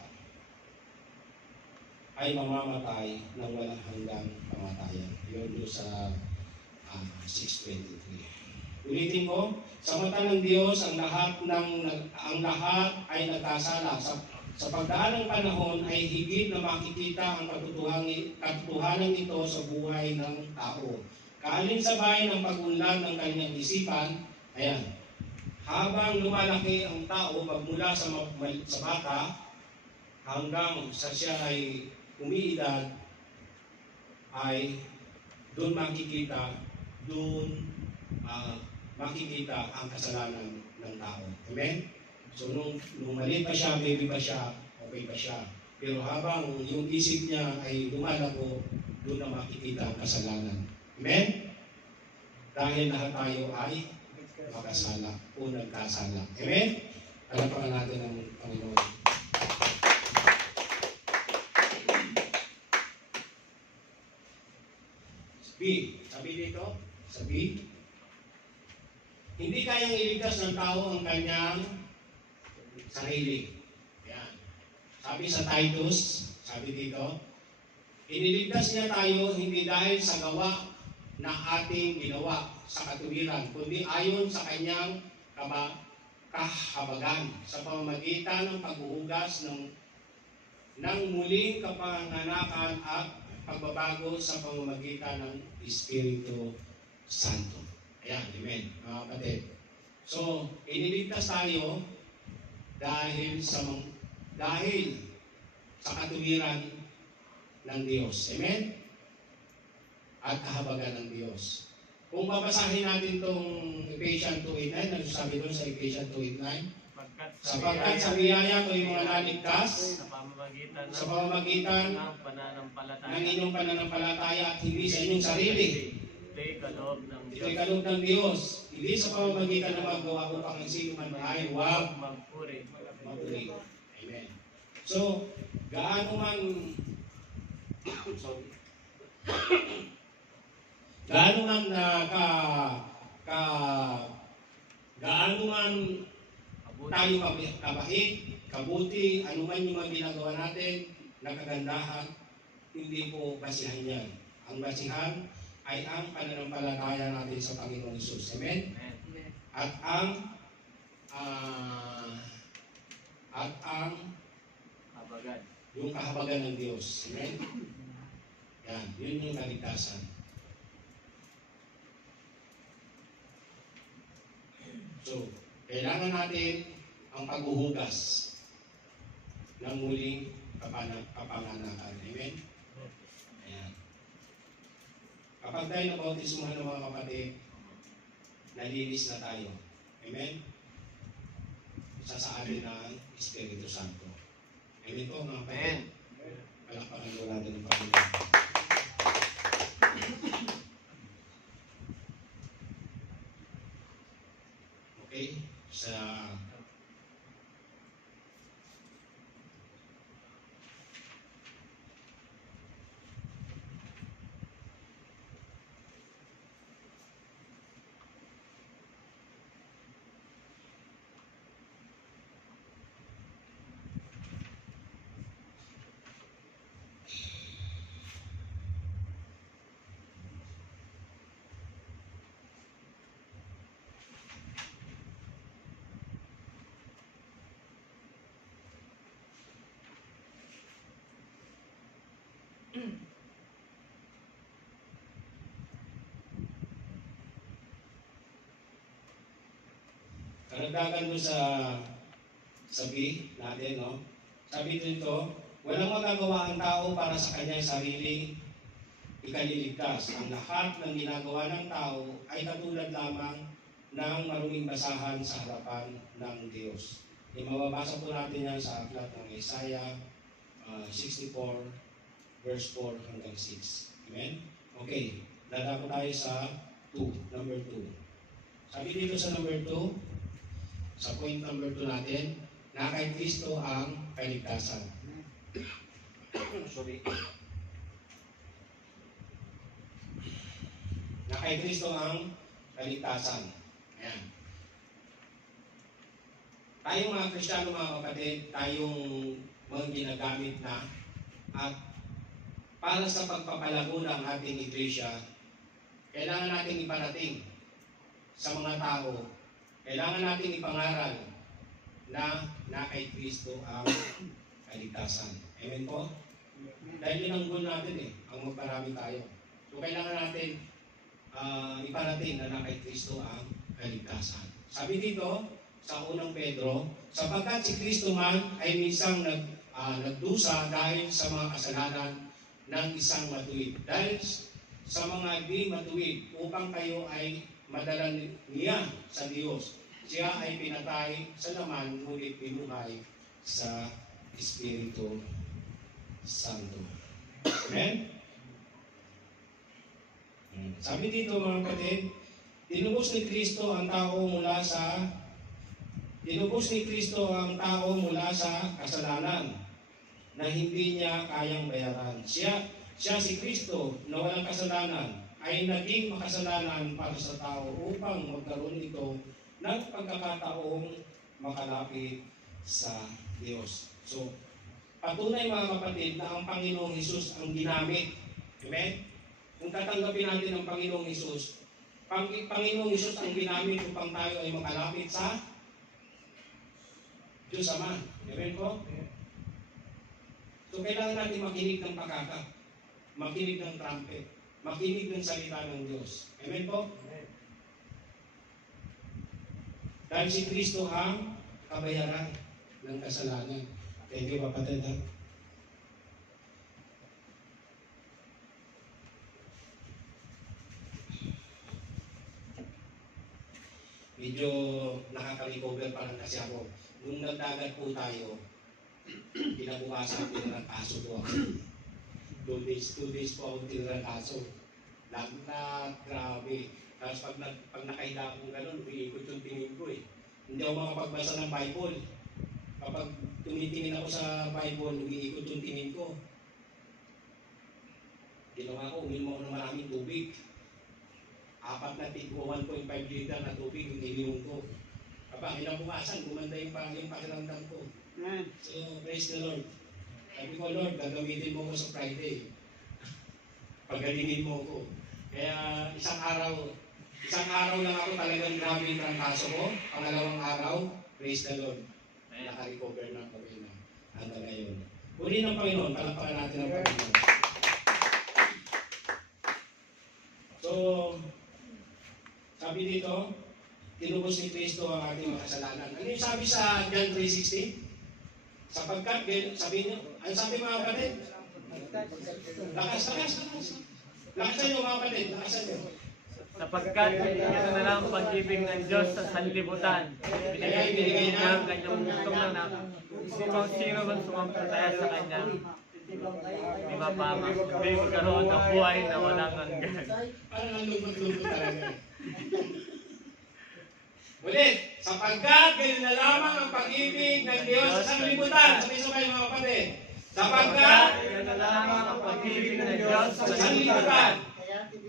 ay mamamatay ng walang hanggang kamatayan. Yun doon sa 6:23. Ulitin ko, sa mata ng Diyos ang lahat ay nagkasala. Sa pagdaan ng panahon ay higit na makikita ang katotohanan ito sa buhay ng tao. Kaalinsabay ng pag-unlad ng kanyang isipan, ayan, habang lumalaki ang tao magmula sa bata hanggang sa siya ay umiidad, ay doon makikita ang kasalanan ng tao. Amen? So nung maliit pa siya, baby pa siya, okay pa siya. Pero habang yung isip niya ay lumalago, doon na makikita ang kasalanan. Amen? Dahil lahat tayo ay makasala o nagkasala. Amen? Palapakan natin ang Panginoon. Sabi dito, hindi kayang iligtas ng tao ang kanyang sarili. Yan. Sabi sa Titus, sabi dito, iniligtas niya tayo hindi dahil sa gawa na ating ginawa sa katuwiran, kundi ayon sa kanyang kahabagan sa pamamagitan ng paghuhugas ng muling kapanganakan at pagbabago sa pamamagitan ng Espiritu Santo. Ayan, amen, mga kapatid. So, iniligtas tayo dahil sa katuwiran ng Diyos. Amen? At kahabagan ng Diyos. Kung babasahin natin itong Ephesians 2:8-9, ano sabi doon sa Ephesians 2:8-9? Sapagkat sa biyaya ko yung mga naligtas sa pamamagitan ng inyong pananampalataya at hindi sa inyong sarili. Ito'y kaloob ng Diyos. Hindi sa pamamagitan ng magawa upang ang sino man ay huwag magpuri. Amen. So, gaano man tayo kabait, kabuti, ano man yung mga ginagawa natin, nakagandahan, hindi po basihan yan. Ang basihan ay ang pananampalataya natin sa Panginoon Hesus. Amen? At yung kahabagan ng Diyos. Amen? Yan, yun yung kaligtasan. So, kailangan natin ang paghuhugas ng muling kapanganakan. Amen? Ayan. Kapag tayo nabautismuhan ng mga kapatid, nalinis na tayo. Amen? Sa atin ng Espiritu Santo. Amen po mga kapatid. Palakpakan po natin ng Panginoon. Okay? Karagdagan doon sa sabi natin, no? Sabi dito, walang magagawa ang tao para sa kanyang sariling ikaliligtas. Ang lahat ng ginagawa ng tao ay katulad lamang ng maruming basahan sa harapan ng Diyos. Mababasa po natin yan sa aklat ng Isaiah 64, verse 4 hanggang 6. Amen? Okay, dadako tayo sa number 2. Sabi dito sa number 2, sa point number 2 natin, na kay Kristo ang kaligtasan. Sorry. Na kay Kristo ang kaligtasan. Ayan. Tayong mga Kristiyano, mga kapatid, tayong mga ginagamit na at para sa pagpapalago ng ating iglesia, kailangan natin iparating sa mga tao, kailangan natin ipangaral na kay Kristo ang kaligtasan. Amen po? Dahil yun ang goal natin ang magparami tayo. So kailangan natin iparating na kay Kristo ang kaligtasan. Sabi dito sa unang Pedro, sapagkat si Kristo man ay minsang nagdusa dahil sa mga kasalanan ng isang matuwid. Dahil sa mga di matuwid upang kayo ay madala niya sa Diyos. Siya ay pinatay sa laman, ngunit binuhay sa Espiritu Santo. Amen? Sabi dito mga kapatid, tinubos ni Kristo ang tao mula sa kasalanan na hindi niya kayang bayaran. Siya si Kristo na walang kasalanan ay naging makasalanan para sa tao upang magkaroon ito ng pagkakataong makalapit sa Diyos. So, patunay mga kapatid na ang Panginoong Hesus ang ginamit. Amen? Kung tatanggapin natin ang Panginoong Hesus, Panginoong Hesus ang ginamit upang tayo ay makalapit sa Diyos Ama. Amen po? So, kailangan natin makinig ng pakaka, makinig ng trumpet, makinig ng salita ng Diyos. Amen po? Amen. Dahil si Kristo ang kabayaran ng kasalanan. Thank you, kapatid. Medyo nakaka-recover pa lang kasi ako. Nung nagdagat po tayo, kinabukasan tinarakaso po ako. 2 days po ako tinarakaso. Lagnat, grabe. Tapos pag nakahiga akong gano'n, umiikot yung tingin ko eh. Hindi ako makapagbasa ng Bible. Kapag tumitingin ako sa Bible, umiikot yung tingin ko. Ginawa ko, uminom ako ng maraming tubig. 4 na tigbo, 1.5 liter na tubig, yung ininom ko. Kapag kinabukasan, gumanda yung pakiramdam ko. So, praise the Lord. Sabi ko, Lord, gagamitin mo ko sa Friday. Pagalingin mo ko. Kaya isang araw lang ako talagang grabe yung trangkaso ko. Pangalawang araw, praise the Lord. Naka-recover na kami na hanggang ngayon. Uli ng Panginoon, palakpakan natin ang Panginoon. So, sabi dito, tinubos ni Kristo ang ating mga kasalanan. Ano yung sabi sa John 3:16? Sapagkat, sabi niyo, ano sabi mga kapatid? Lakas. Lakasan niyo mga kapatid, lakasan niyo. Sapagkat ito na lang ang pag-ibig ng Diyos sa sanlibutan. Binigay niya ang kanyang bugtong na anak. Upang sino man sumampalataya sa kanya, di mapahamak, kundi magkaroon ng buhay na walang hanggan. Parang ang lungkot-lungkot talaga. Ulit, sapagkat ganyan na lamang ang pag-ibig ng Diyos sa sanlibutan. Sabay-sabay mga kapatid. Sapagkat Ito na lamang ang pag-ibig ng Diyos sa sa sanlibutan. sanlibutan.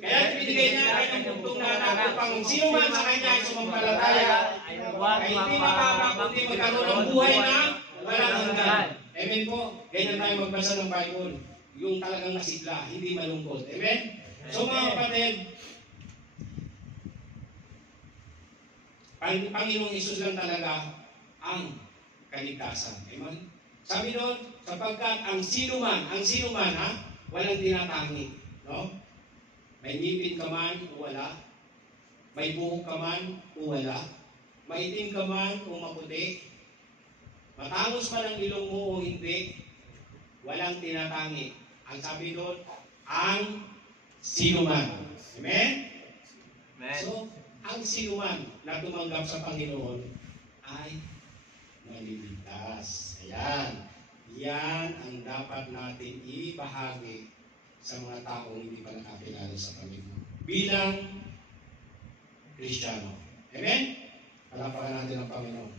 Kaya binigay niya ang kanyang bugtong na anak upang sino man sa kanya ay sumampalataya Ay huwag ay hindi mapahamak kundi magkaroon ng buhay na walang hanggan. Amen po. Ganyan tayo magbasa ng Bible. Yung talagang masigla, hindi malungkot. Amen? So mga kapatid, Panginoong Isus lang talaga ang kaligtasan. Amen? Sabi doon, sapagkat ang sino man ha, walang tinatangi. No? May ngipin ka man o wala, may buhok ka man o wala, maitim ka man o maputi, matangos man ang ilong mo o hindi, walang tinatangi. Ang sabi doon, ang sino man. Amen? Amen. So, ang sino man na tumanggap sa Panginoon ay maliligtas. Ayan. Yan ang dapat natin ibahagi sa mga taong hindi pa nakakilala sa Panginoon bilang Kristiyano. Amen? Palapakan natin ang Panginoon.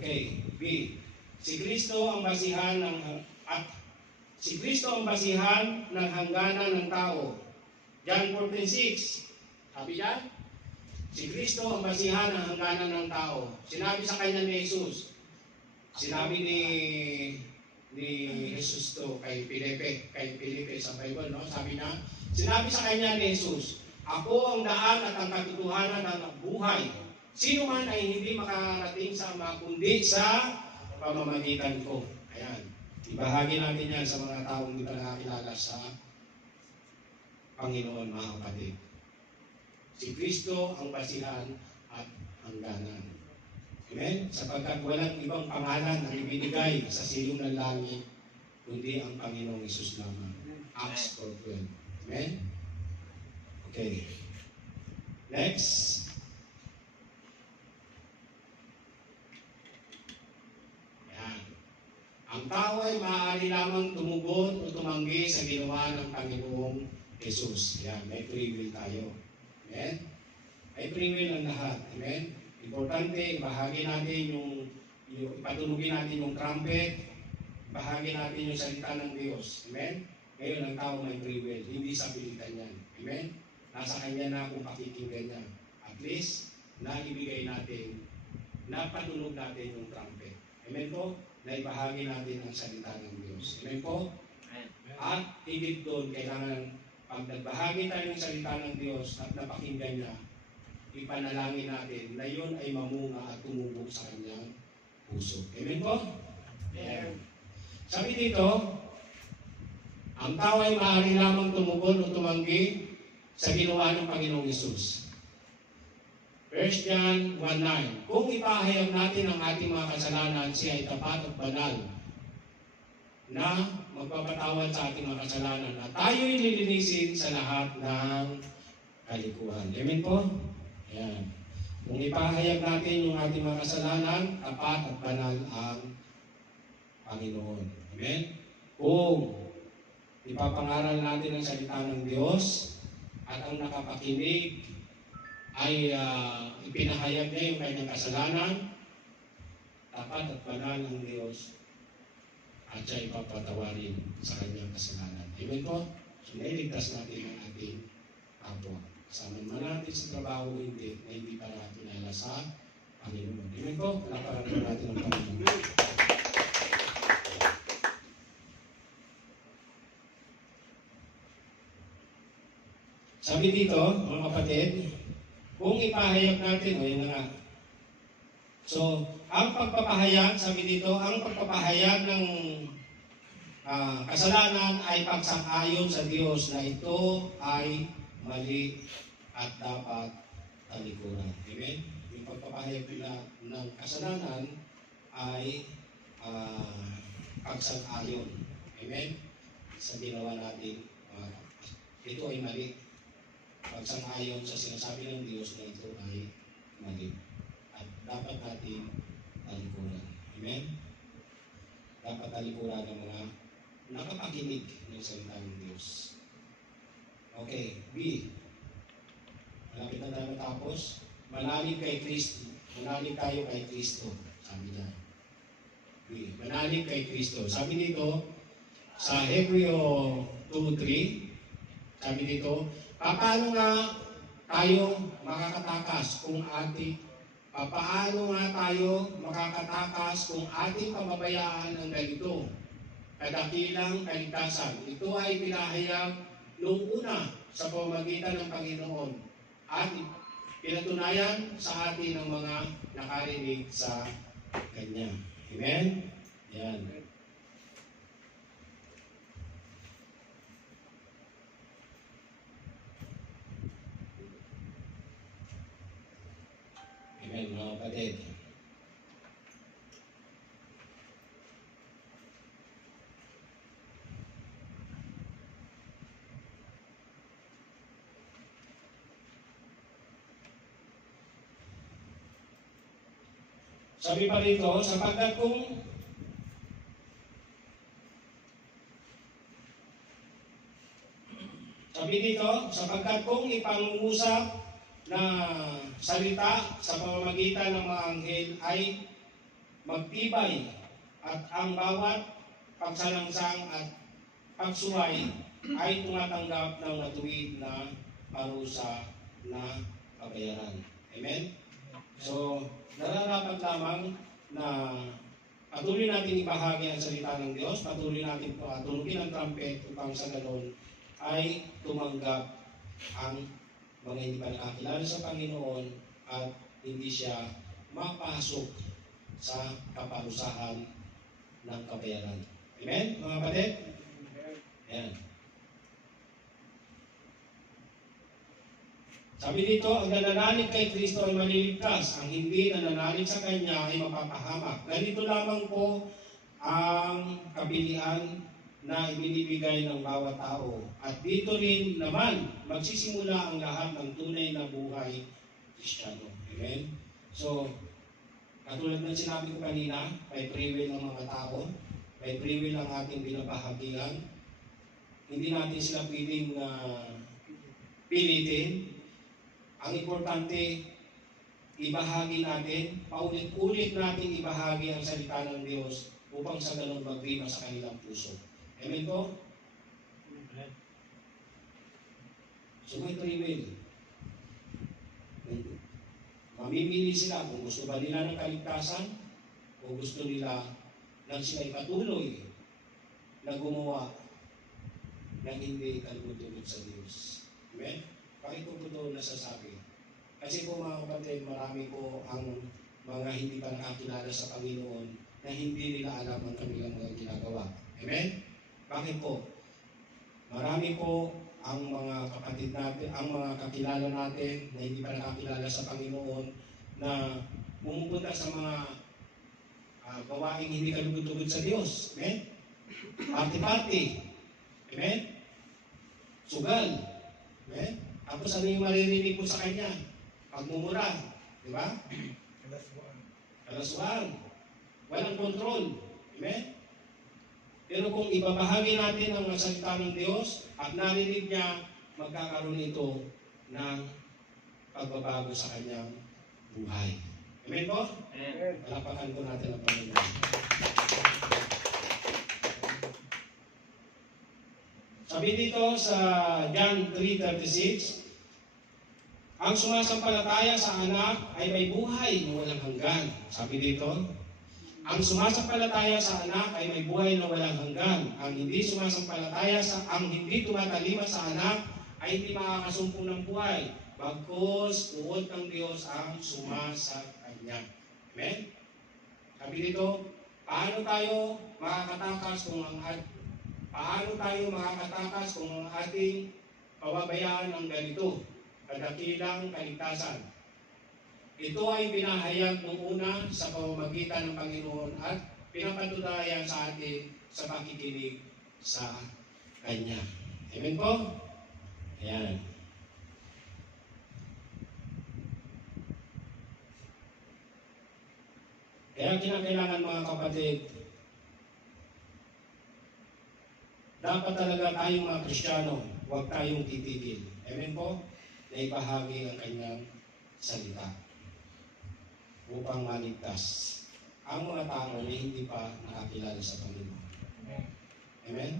Okay, B. Si Kristo ang basihan ng hangganan ng tao. John 14:6. Sabi diyan, si Kristo ang basihan ng hangganan ng tao. Sinabi sa kanya ni Jesus, sinabi ni Jesus to kay Felipe sa Bible, no? Sabi na, sinabi sa kanya ni Jesus, ako ang daan at ang katotohanan ng buhay. Sino man ay hindi makarating sa Ama kundi sa pamamagitan ko. Ayan. Ibahagi natin yan sa mga taong hindi pa nakakilala sa Panginoon, mga kapatid. Si Kristo ang basihan at hangganan. Amen? Sapagkat walang ibang pangalan na ibinigay sa silong ng langit kundi ang Panginoong Isus lamang. Acts 4:12. Amen? Okay. Next. Ang tao ay maaari lamang tumugon o tumanggi sa ginawa ng Panginoong Jesus. Yan, may free will tayo. Amen? May free will ang lahat. Amen? Importante, bahagi natin ipatulugin natin yung trumpet, bahagi natin yung salita ng Diyos. Amen? Ngayon, ang tao may free will. Hindi sa pilitan yan. Amen? Nasa kanya na kung pakikinggan niya. At least, naibigay natin, napatulog natin yung trumpet. Amen po? Na ibahagi natin ang salita ng Diyos. Amen po? At higit doon, kailangan pag nagbahagi tayo ng salita ng Diyos at napakinggan niya, ipanalangin natin na yun ay mamunga at tumubo sa kanyang puso. Amen po? Amen. Sabi dito, ang tao ay maaari lamang tumugon o tumanggi sa ginawa ng Panginoong Isus. 1 John 1:9. Kung ipahayag natin ang ating mga kasalanan, siya ay tapat at banal na magpapatawad sa ating mga kasalanan at tayo'y lilinisin sa lahat ng kalikuhan. Amen po? Ayan. Kung ipahayag natin yung ating mga kasalanan, tapat at banal ang Panginoon. Amen? Kung ipapangaral natin ang salita ng Diyos at ang nakapakinig ay ipinahayag niya yung kanyang kasalanan, tapat at banal ang Diyos at siya ipapatawarin sa kanyang kasalanan. Amen po? So, nailigtas natin ang ating kapwa. Kasama man natin sa trabaho hindi, na hindi para kinala sa Panginoon. Amen po? Palaparan po natin ang Panginoon. Sabi dito, mga kapatid, kung ipahayag natin, o yun na nga. So, ang pagpapahayag, sabi dito, ang pagpapahayag ng kasalanan ay pagsang-ayon sa Diyos na ito ay mali at dapat talikuran. Amen? Yung pagpapahayag nila ng kasalanan ay pagsang-ayon. Amen? sa ginawa natin. Ito ay mali. Pagsang-ayon sa sinasabi ng Diyos na ito ay mali. At dapat natin talikuran. Amen? Dapat talikuran ng mga nakapakinig ng salita ng Diyos. Okay, B. Malapit na tayo matapos. Manalig kay Kristo. Manalig tayo kay Kristo. Sabi niya. B. Manalig kay Kristo. Sabi dito, sa Hebreo 2:3, sabi dito, paano nga tayo makakatakas kung paano nga tayo makakatakas kung ating pababayaan ang ganito? Kadakilang kaligtasan. Ito ay pinahayag noong una sa pamamagitan ng Panginoon at pinatunayan sa atin ng mga nakarinig sa Kanya. Amen? Yan. Amen, mga kapatid. Sabi pa rito, sapagkat kung ipangungusap na salita sa pamamagitan ng mga anghel ay magtibay at ang bawat pagsalangsang at pagsuway ay tumatanggap ng matuwid na parusa na kabayaran. Amen? So, nararapat lamang na patuloy natin ibahagi ang salita ng Diyos, patuloy natin tunugin ang trumpet upang sa ganon ay tumanggap ang mga hindi pa nakakilala sa Panginoon at hindi siya mapasok sa kaparusahan ng kabayaran. Amen, mga kapatid? Ayan. Sabi dito, ang nananalig kay Kristo ay maliligtas. Ang hindi nananalig sa Kanya ay mapapahamak. Ganito lamang po ang kapilian na ibinibigay ng bawat tao. At dito rin naman, magsisimula ang lahat ng tunay na buhay Kristiyano. Amen? So, katulad ng sinabi ko kanina, may free will ang mga tao, may free will ang ating binabahagian. Hindi natin sila pwedeng pilitin. Ang importante, ibahagi natin, paulit-ulit natin ibahagi ang salita ng Diyos upang sa ganun magrima sa kanilang puso. Amen po? So may free will. Mamimili sila kung gusto ba nila ng kaligtasan o gusto nila lang sila ipatuloy na gumawa ng hindi kalugod-lugod sa Diyos. Amen? Bakit ko ito nasasabi? Kasi po mga kapatid, marami po ang mga hindi pa nakakilala sa Panginoon na hindi nila alam ang kanilang mga ginagawa. Amen? Bakit po? Marami po ang mga kapatid natin, ang mga kakilala natin na hindi pa nakakilala sa Panginoon na pumupunta sa mga gawaing hindi kalugod-lugod sa Diyos. Amen? Party-party. Amen? Sugal. Amen? Tapos ano yung maririnig mo sa kanya? Pagmumura. Di ba? Kalaswaan. Walang kontrol. Amen? Pero kung ibabahagi natin ang salita ng Diyos at narinig niya, magkakaroon ito ng pagbabago sa kanyang buhay. Amen po? Amen. Palapakan po natin ang Panginoon. Sabi dito sa John 3:36, ang sumasampalataya sa anak ay may buhay na walang hanggan. Sabi dito, ang sumasampalataya sa anak ay may buhay na walang hanggan. Ang hindi tumatalima sa anak ay hindi makakasumpong ng buhay. Bagkus, uod ng Diyos ang sumasa kanya. Amen? Sabi dito, paano tayo makakatakas kung ang ating pababayaan ang ganito? Kadakilang kaligtasan. Ito ay pinahayag noong una sa pamamagitan ng Panginoon at pinapatunayan sa atin sa pakikinig sa Kanya. Amen po? Ayan. Kaya kinakailangan mga kapatid, dapat talaga tayong mga Kristiyano, huwag tayong titigil. Amen po? Na ibahagi ang kanyang salita upang maligtas ang mga tao na hindi pa nakakilala sa Panginoon. Amen?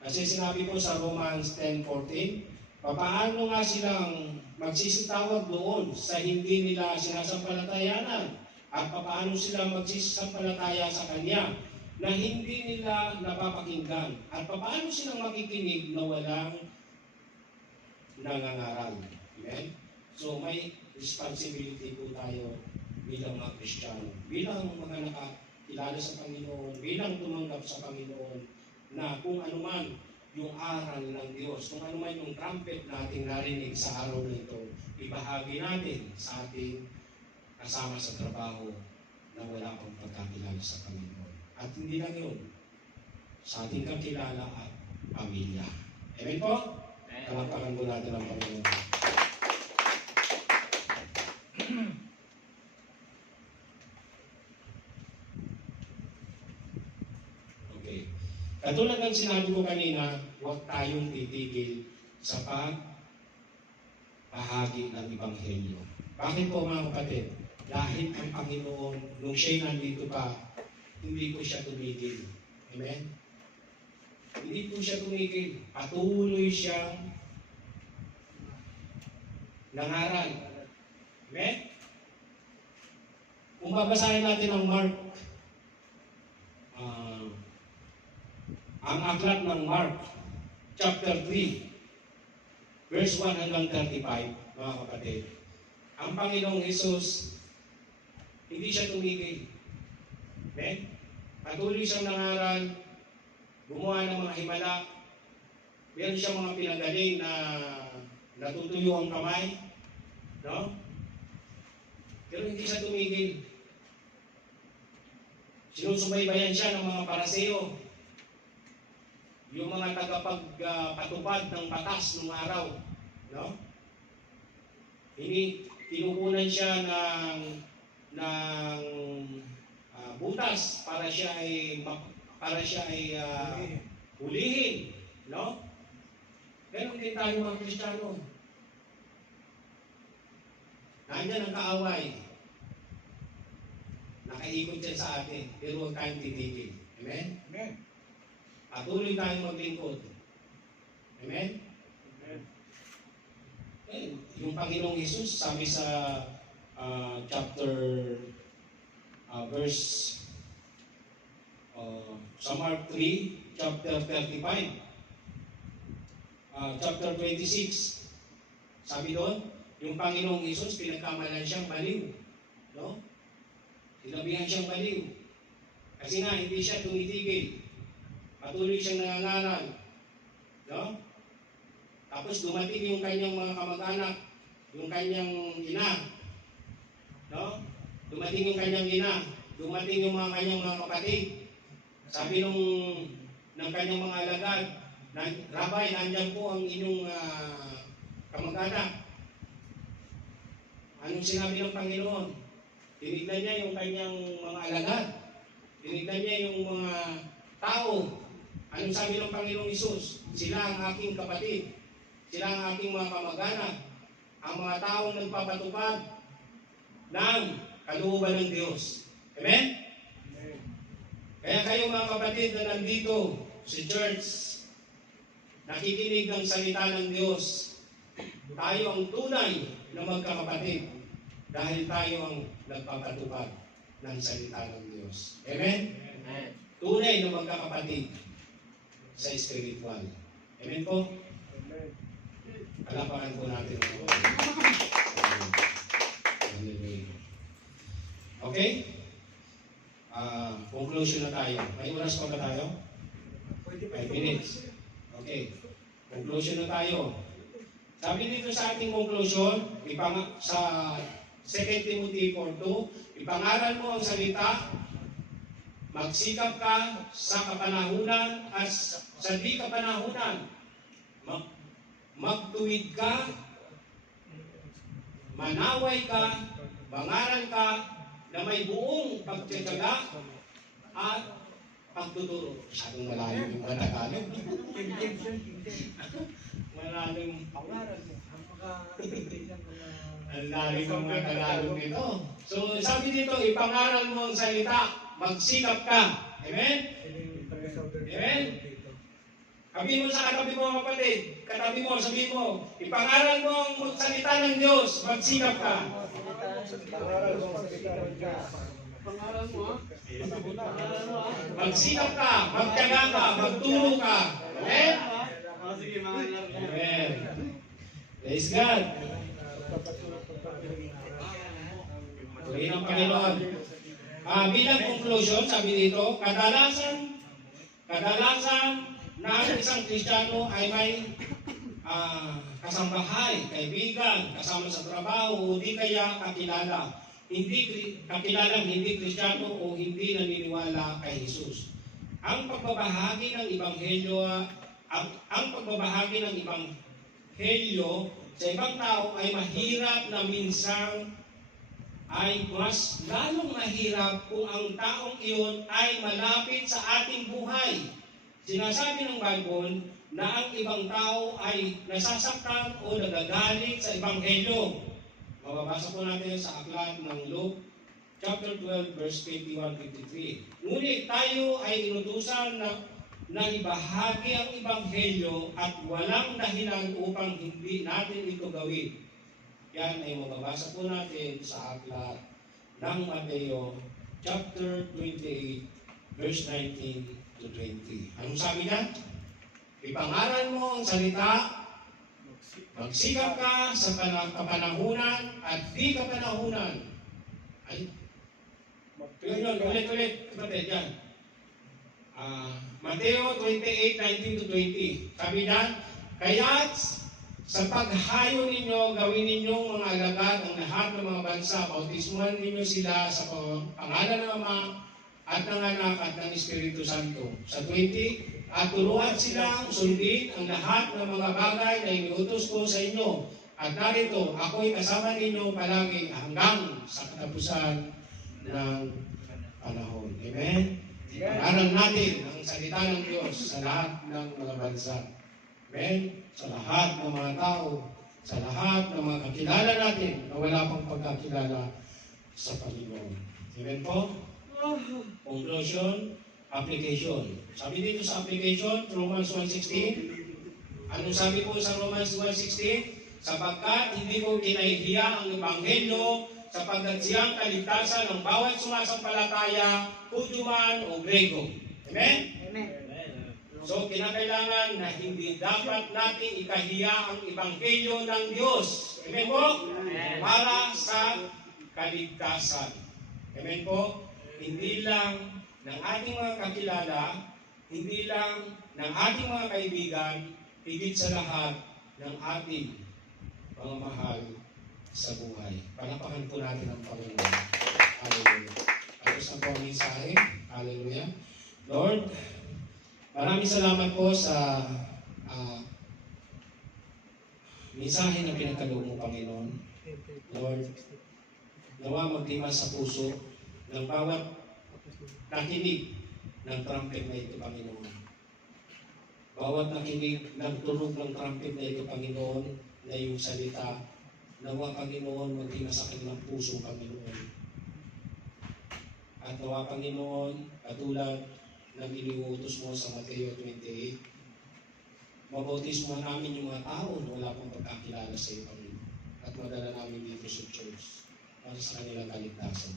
Kasi sinabi po sa Romans 10:14, papaano nga silang magsisitawag doon sa hindi nila sinasampalatayanan? At papaano sila magsisampalataya sa Kanya na hindi nila napapakinggan? At papaano silang makikinig na walang nangangaral? Amen? So may responsibility po tayo bilang mga Kristiyano, bilang mga nakakilala sa Panginoon, bilang tumanggap sa Panginoon, na kung ano man yung aral ng Diyos, kung ano man yung trumpet nating narinig sa araw na ito, ibahagi natin sa ating kasama sa trabaho na wala pang pagkakilala sa Panginoon. At hindi lang yun, sa ating kakilala at pamilya. Amen po? Kalakpakan po natin ang Panginoon. Okay. Katulad ng sinabi ko kanina, huwag tayong titigil sa pagbahagi ng Ebanghelyo. Bakit po mga kapatid? Dahil ang Panginoon, nung siya'y nandito pa, hindi po siya tumigil. Amen? Hindi po siya tumigil. Patuloy siyang nangaral. Amen? Kung babasahin natin ang Mark, ang aklat ng Mark, chapter 3, verse 1 hanggang 35, mga kapatid, ang Panginoong Hesus, hindi siya tumigil. Amen? Patuloy siyang nangaral, gumawa ng mga himala, meron siyang mga pinagaling na natutuyo ang kamay, no? Pero hindi siya tumigil. Sinusubaybayan siya ng mga Pariseo, yung mga tagapagpatupad ng batas ng araw, no? Tinukunan siya ng butas para siya ay hulihin, no? Ganon din tayo mga Kristiyano. Nandiyan ang kaaway. Nakaikot siya sa atin, pero huwag tayong titigil. Amen? Amen. Patuloy tayong maglingkod. Amen? Amen. Yung Panginoong Hesus, sabi sa sa Mark 3, chapter 35, chapter 26, sabi doon, yung Panginoong Hesus, pinagkamalan siyang baliw. No? Sinabihan siyang baliw. Kasi nga, hindi siya tumitigil. Patuloy siyang nangangaral. No? Tapos dumating yung kanyang mga kamag-anak, yung kanyang ina. No? Dumating yung kanyang ina. Dumating yung mga kanyang mga kapatid. Sabi ng kanyang mga alagad, Rabbi, nandiyan po ang inyong kamag-anak. Anong sinabi ng Panginoon? Tinignan niya yung kanyang mga alagad. Tinignan niya yung mga tao. Anong sabi ng Panginoong Hesus? Sila ang aking kapatid. Sila ang aking mga kamag-anak. Ang mga taong nagpapatupad ng kalooban ng Diyos. Amen? Amen. Kaya kayo mga kapatid na nandito sa church, nakikinig ng salita ng Diyos, tayo ang tunay na magkakapatid dahil tayo ang nagpapatupad ng salita ng Diyos. Amen? Amen. Tunay na magkakapatid sa spiritual. Amen po? Amen. Palapakan po natin ang Lord. Hallelujah. Okay? Conclusion na tayo. May oras pa ba tayo? 5 minutes. Okay. Conclusion na tayo. Sabi dito sa ating conclusion, sa 2 Timothy 4:2, ipangaral mo ang salita Magsikap ka sa kapanahunan at sa di kapanahunan. Magtuwid ka, manaway ka, mangaral ka na may buong pagtitiyaga at pagtuturo. Masyadong malalim yung mga Tagalog. Malalim. Ang lalim ng mga Tagalog nito. So, sabi dito, ipangaral mo ang salita, magsikap ka. Amen? Amen? Sabi mo sa katabi mo, kapatid, katabi mo, sabi mo, ipangaral mo ang salita ng Diyos, magsikap ka. Magsikap ka, magtiyaga ka, magturo ka. Amen? Amen. Praise God. Tuloy ng Panginoon. Bilang conclusion, sabi dito, kadalasan na ang isang Kristiyano ay may kasambahay, kaibigan, kasama sa trabaho, o di kaya kakilala. Hindi Kristiyano o hindi naniniwala kay Jesus. Ang pagbabahagi ng Ebanghelyo sa ibang tao ay mahirap na minsan ay mas lalong mahirap kung ang taong iyon ay malapit sa ating buhay. Sinasabi ng Bible na ang ibang tao ay nasasaktan o nagagalit sa Ebanghelyo. Mababasa po natin sa aklat ng Luke, chapter 12, verse 21-53. Ngunit tayo ay inutusan na ibahagi ang Ebanghelyo at walang dahilan upang hindi natin ito gawin. Yan ay mababasa po natin sa aklat ng Mateo, chapter 28, verse 19-20. Anong sabi niya? Ipangaral mo ang salita, magsikap ka sa kapanahunan at di kapanahunan. Ay, yun, ulit, kapatid, yan. Mateo 28:19-20. Sabi niya, kaya't sa paghayo ninyo, gawin ninyong mga alagad ang lahat ng mga bansa, bautismuhan ninyo sila sa pangalan ng Ama at ng Anak at ng Espiritu Santo. Sa 20, at turuan silang sundin ang lahat ng mga bagay na iniutos ko sa inyo. At narito, ako'y kasama ninyo palagi hanggang sa katapusan ng panahon. Amen? Pag-aral natin ang salita ng Diyos sa lahat ng mga bansa. Amen? Sa lahat ng mga tao, sa lahat ng mga kakilala natin na wala pang pagkakilala sa Panginoon. Amen po? Conclusion, application. Sabi dito sa application, Romans 1:16. Anong sabi po sa Romans 1:16? Sapagkat hindi ko kinahihiya ang Ebanghelyo sapagkat siyang kaligtasan ng bawat sumasampalataya, Hudyo man o Grego. Amen? Amen. So, kinakailangan na hindi dapat natin ikahiya ang Ebanghelyo ng Diyos. Amen po? Para sa kaligtasan. Amen po? Hindi lang ng ating mga kakilala, hindi lang ng ating mga kaibigan, higit sa lahat ng ating mga mahal sa buhay. Palapakan po natin ang Panginoon. Hallelujah. Tapos na po ang mensahe. Hallelujah. Lord, maraming salamat po sa mensahe na pinagkaloob mo, Panginoon. Lord, nawa magtimas sa puso ng bawat nakinig ng trumpet na ito, Panginoon. Bawat nakinig ng tunog ng trumpet na ito, Panginoon, na iyong salita, nawa, Panginoon, magtimas sa kanilang puso, Panginoon. At nawa, Panginoon, katulad ng iniutos mo sa Mateo 28, mabautismo namin yung mga tao na wala pang pagkakilala sa iyo, Panginoon. At madala namin dito sa church para sa kanilang kaligtasan.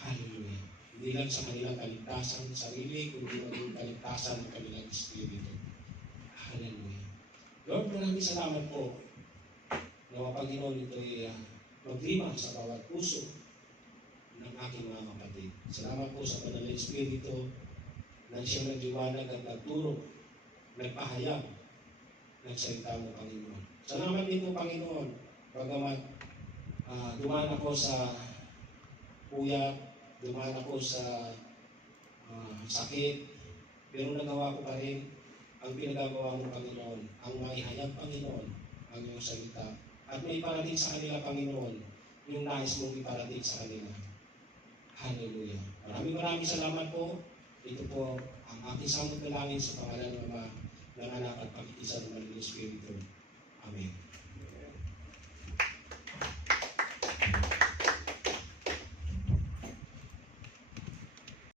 Hallelujah. Hindi lang sa kanilang kaligtasan sarili, kundi maging kaligtasan ng kanilang espiritu. Hallelujah. Lord, maraming salamat po. Nawa, Panginoon, ito'y magdima sa bawat puso ng aking mga kapatid. Salamat po sa banal na espiritu na siyang nagdiwanag at nagturo, nagpahayag ng salita mo, Panginoon. Salamat din po, Panginoon, bagamat dumaan ako sa puyat, dumaan ako sa sakit, pero nagawa ko pa rin ang pinagagawa mo, Panginoon, ang maihayag, Panginoon, ang iyong salita. At may parating sa kanila, Panginoon, yung nais mong iparating sa kanila. Hallelujah. Maraming salamat po. Ito po ang aking samot na langit sa pangalan ng Ama, ng Anak at Pag-iisa ng Maligayang Espiritu. Amen.